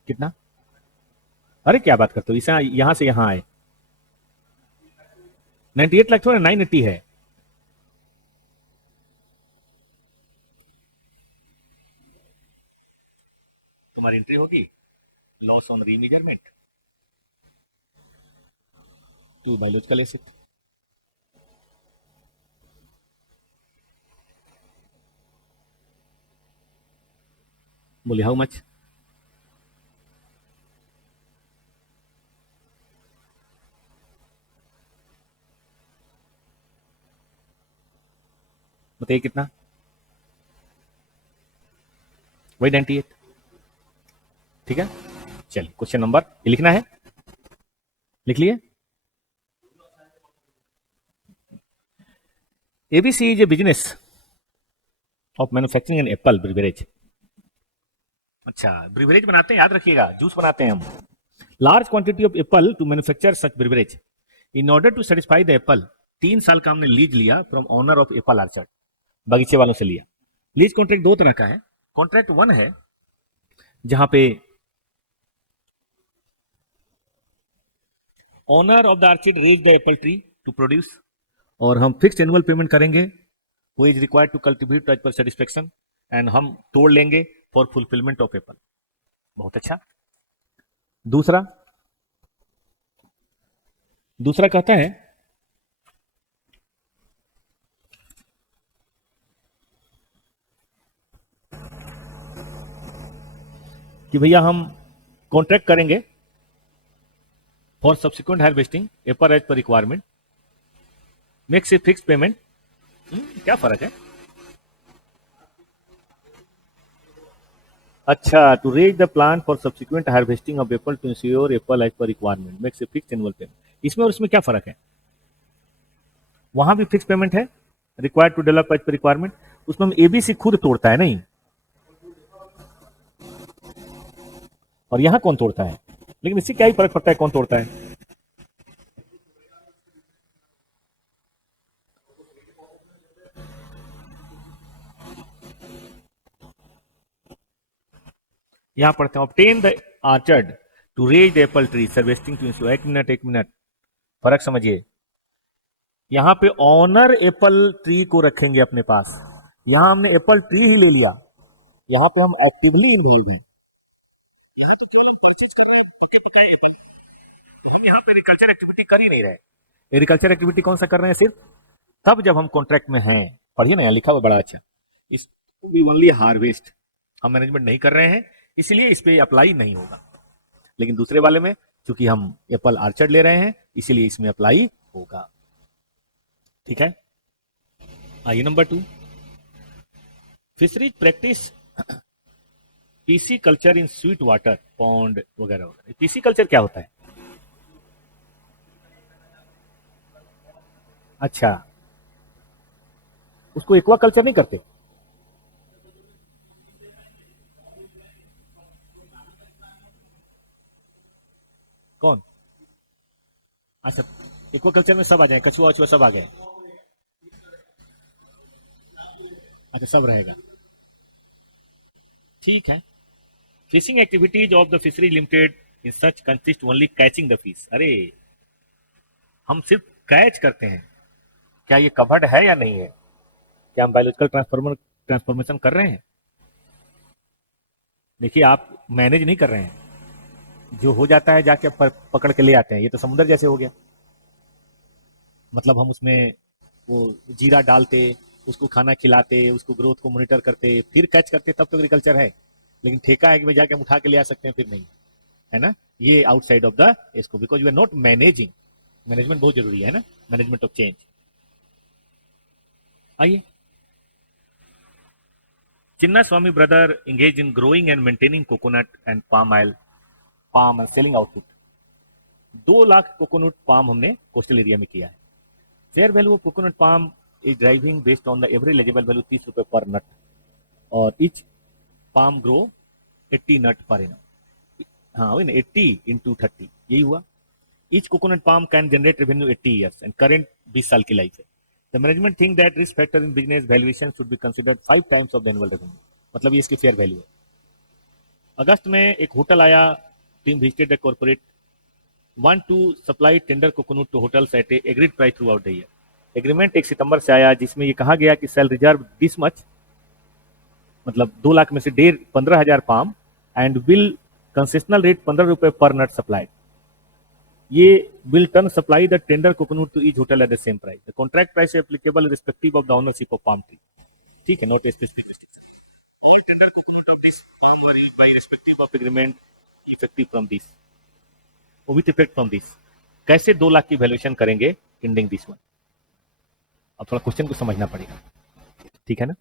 कितना, अरे क्या बात करते हो, इसे यहां से यहां आए, 98 लाख थोड़ा, 980 है। तुम्हारी एंट्री होगी loss on remeasurement to biological asset. बोले हाउ मच, बताइए कितना, वही 98। ठीक है, चलिए क्वेश्चन नंबर ये लिखना है, लिख लिए। ABC is a business of manufacturing an apple beverage. अच्छा, ब्रिवरेज बनाते हैं, याद रखिएगा, जूस बनाते हैं हम। Large quantity of apple to manufacture such beverage in order to satisfy the apple. 3 साल का हमने लीज लिया from owner of apple orchard, बगीचे वालों से लिया। लीज कॉन्ट्रैक्ट दो तरह का है, कॉन्ट्रैक्ट 1 है जहां पे owner of the orchard raise the apple tree to produce, और हम फिक्स्ड एनुअल पेमेंट करेंगे, वो is required to cultivate as per satisfaction, and हम तोड़ लेंगे फॉर फुलफिलमेंट ऑफ एप्पल। बहुत अच्छा। दूसरा, दूसरा कहता है कि भैया हम कॉन्ट्रैक्ट करेंगे फॉर सब्सिक्वेंट हार्वेस्टिंग एपर as per requirement, makes a fix payment. क्या फर्क है, अच्छा, to raise the plant for subsequent harvesting of apple to ensure apple as per requirement, makes a fix annual payment. इसमें और इसमें क्या फर्क है, वहां भी फिक्स पेमेंट है, required to develop as per requirement, उसमें हम एबीसी खुद तोड़ता है नहीं, और यहां कौन तोड़ता है, लेकिन इससे क्या ही फर्क पड़ता है कौन तोड़ता है। यहां पढ़ते हैं obtain the orchard to raise the apple tree harvesting to ensure, एक मिनट एक मिनट, फर्क समझिए। यहां पे ऑनर एप्पल ट्री को रखेंगे अपने पास, यहां हमने एप्पल ट्री ही ले लिया, यहां पे हम एक्टिवली इन्वॉल्व हैं, यहां तो केवल हम परचेज कर रहे हैं, पके पकाए एप्पल, हम यहां पे एग्रीकल्चर एक्टिविटी कर ही नहीं रहे, एग्रीकल्चर एक्टिविटी कौन सा कर रहे हैं सिर्फ तब जब हम कॉन्ट्रैक्ट में हैं। पढ़िए ना, यहाँ लिखा हुआ बड़ा अच्छा, इस वी ओनली हार्वेस्ट, हम मैनेजमेंट नहीं कर रहे हैं इसलिए इस पे अप्लाई नहीं होगा। लेकिन दूसरे वाले में चूंकि हम एप्पल आर्चर्ड ले रहे हैं इसीलिए इसमें अप्लाई होगा। ठीक है, आइए number 2, fisheries practice PC culture in sweet water pond वगैरह वगैरह। पीसी कल्चर क्या होता है? अच्छा, उसको एक्वा कल्चर नहीं करते? कौन? अच्छा, एक्वा कल्चर में सब आ जाए, कछुआ वछुआ सब आ गए? अच्छा, सब रहेगा। ठीक है। Fishing activities of the fishery limited in such consist only catching the fish. अरे, हम सिर्फ कैच करते हैं, क्या ये कवर्ड है या नहीं है? क्या हम बायोलॉजिकल ट्रांसफॉर्मेशन कर रहे हैं? देखिए, आप मैनेज नहीं कर रहे हैं, जो हो जाता है जाके पकड़ के ले आते हैं। ये तो समुद्र जैसे हो गया। मतलब हम उसमें वो जीरा डालते, उसको खाना खिलाते, उसको ग्रोथ को मॉनिटर करते, फिर कैच करते, तब तो एग्रीकल्चर है। लेकिन ठेका है कि भाई जाके हम उठा के ले आ सकते हैं, फिर नहीं है ना। ये आउटसाइड ऑफ द इसको, because you are not managing. Management बहुत जरूरी है ना, मैनेजमेंट ऑफ चेंज। आइए, Chinnaswamy brother engaged in growing and maintaining coconut and palm and selling output। 2 lakh coconut palm हमने कोस्टल एरिया में किया है। Fair value of coconut palm is driving based on the average leasable value 30 रुपए पर नट, और इच पाम ग्रो 80 नट पर एनम। हाँ वही ना, 80 इंटू 30 यही हुआ। Each coconut palm can generate revenue 80 years and current 20 साल की लाइफ है। The management think that risk factor in business valuation should be considered 5 times of the annual revenue. मतलब ये इसकी फेयर वैल्यू है। अगस्त में एक होटल आया, team visited the corporate, want to supply tender coconut to hotels at a agreed price throughout the year। Agreement 1 सितंबर से आया जिसमें ये कहा गया कि सेल रिजर्व दिस मच, मतलब 2 लाख में से 15,000 palm, and will concessional rate 15 रुपए पर नट सप्लाइड। ये will turn supply the tender coconut to each hotel at the same price. The contract price applicable respective of the ownership of palm tree. ठीक है, not specific. All tender coconut of this palm were used by respective of agreement effective from this, with effect from this. कैसे 2 लाख की वैल्यूएशन करेंगे एंडिंग दिस वन? अब थोड़ा क्वेश्चन को समझना पड़ेगा, ठीक है ना।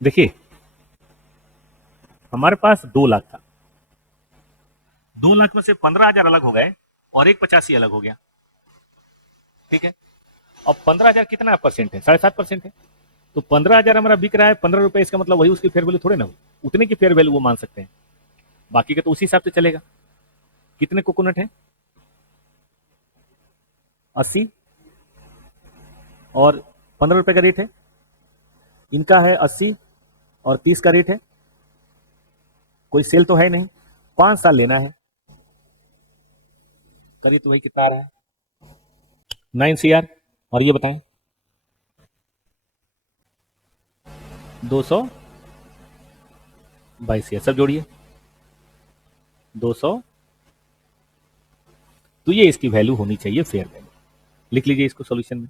देखिए, हमारे पास 2 लाख था, 2 लाख में से 15,000 अलग हो गए और 185 अलग हो गया। ठीक है, अब 15,000 कितना परसेंट है? 7.5% है। तो 15,000 हमारा बिक रहा है 15 रुपए, इसका मतलब वही उसकी फेयर वैल्यू थोड़े ना हो, उतने की फेयर वैल्यू वो मान सकते हैं, बाकी का तो उसी हिसाब से चलेगा। कितने कोकोनट है? 80 और 15 रुपए का रेट है। इनका है 80 और 30 का रेट है। कोई सेल तो है नहीं, 5 साल लेना है। करिए तो वही कितना आ रहा है? 9 CR। और ये बताएं, 222 CR, सब जोड़िए 200। तो ये इसकी वैल्यू होनी चाहिए, फेयर वैल्यू। लिख लीजिए इसको सॉल्यूशन में।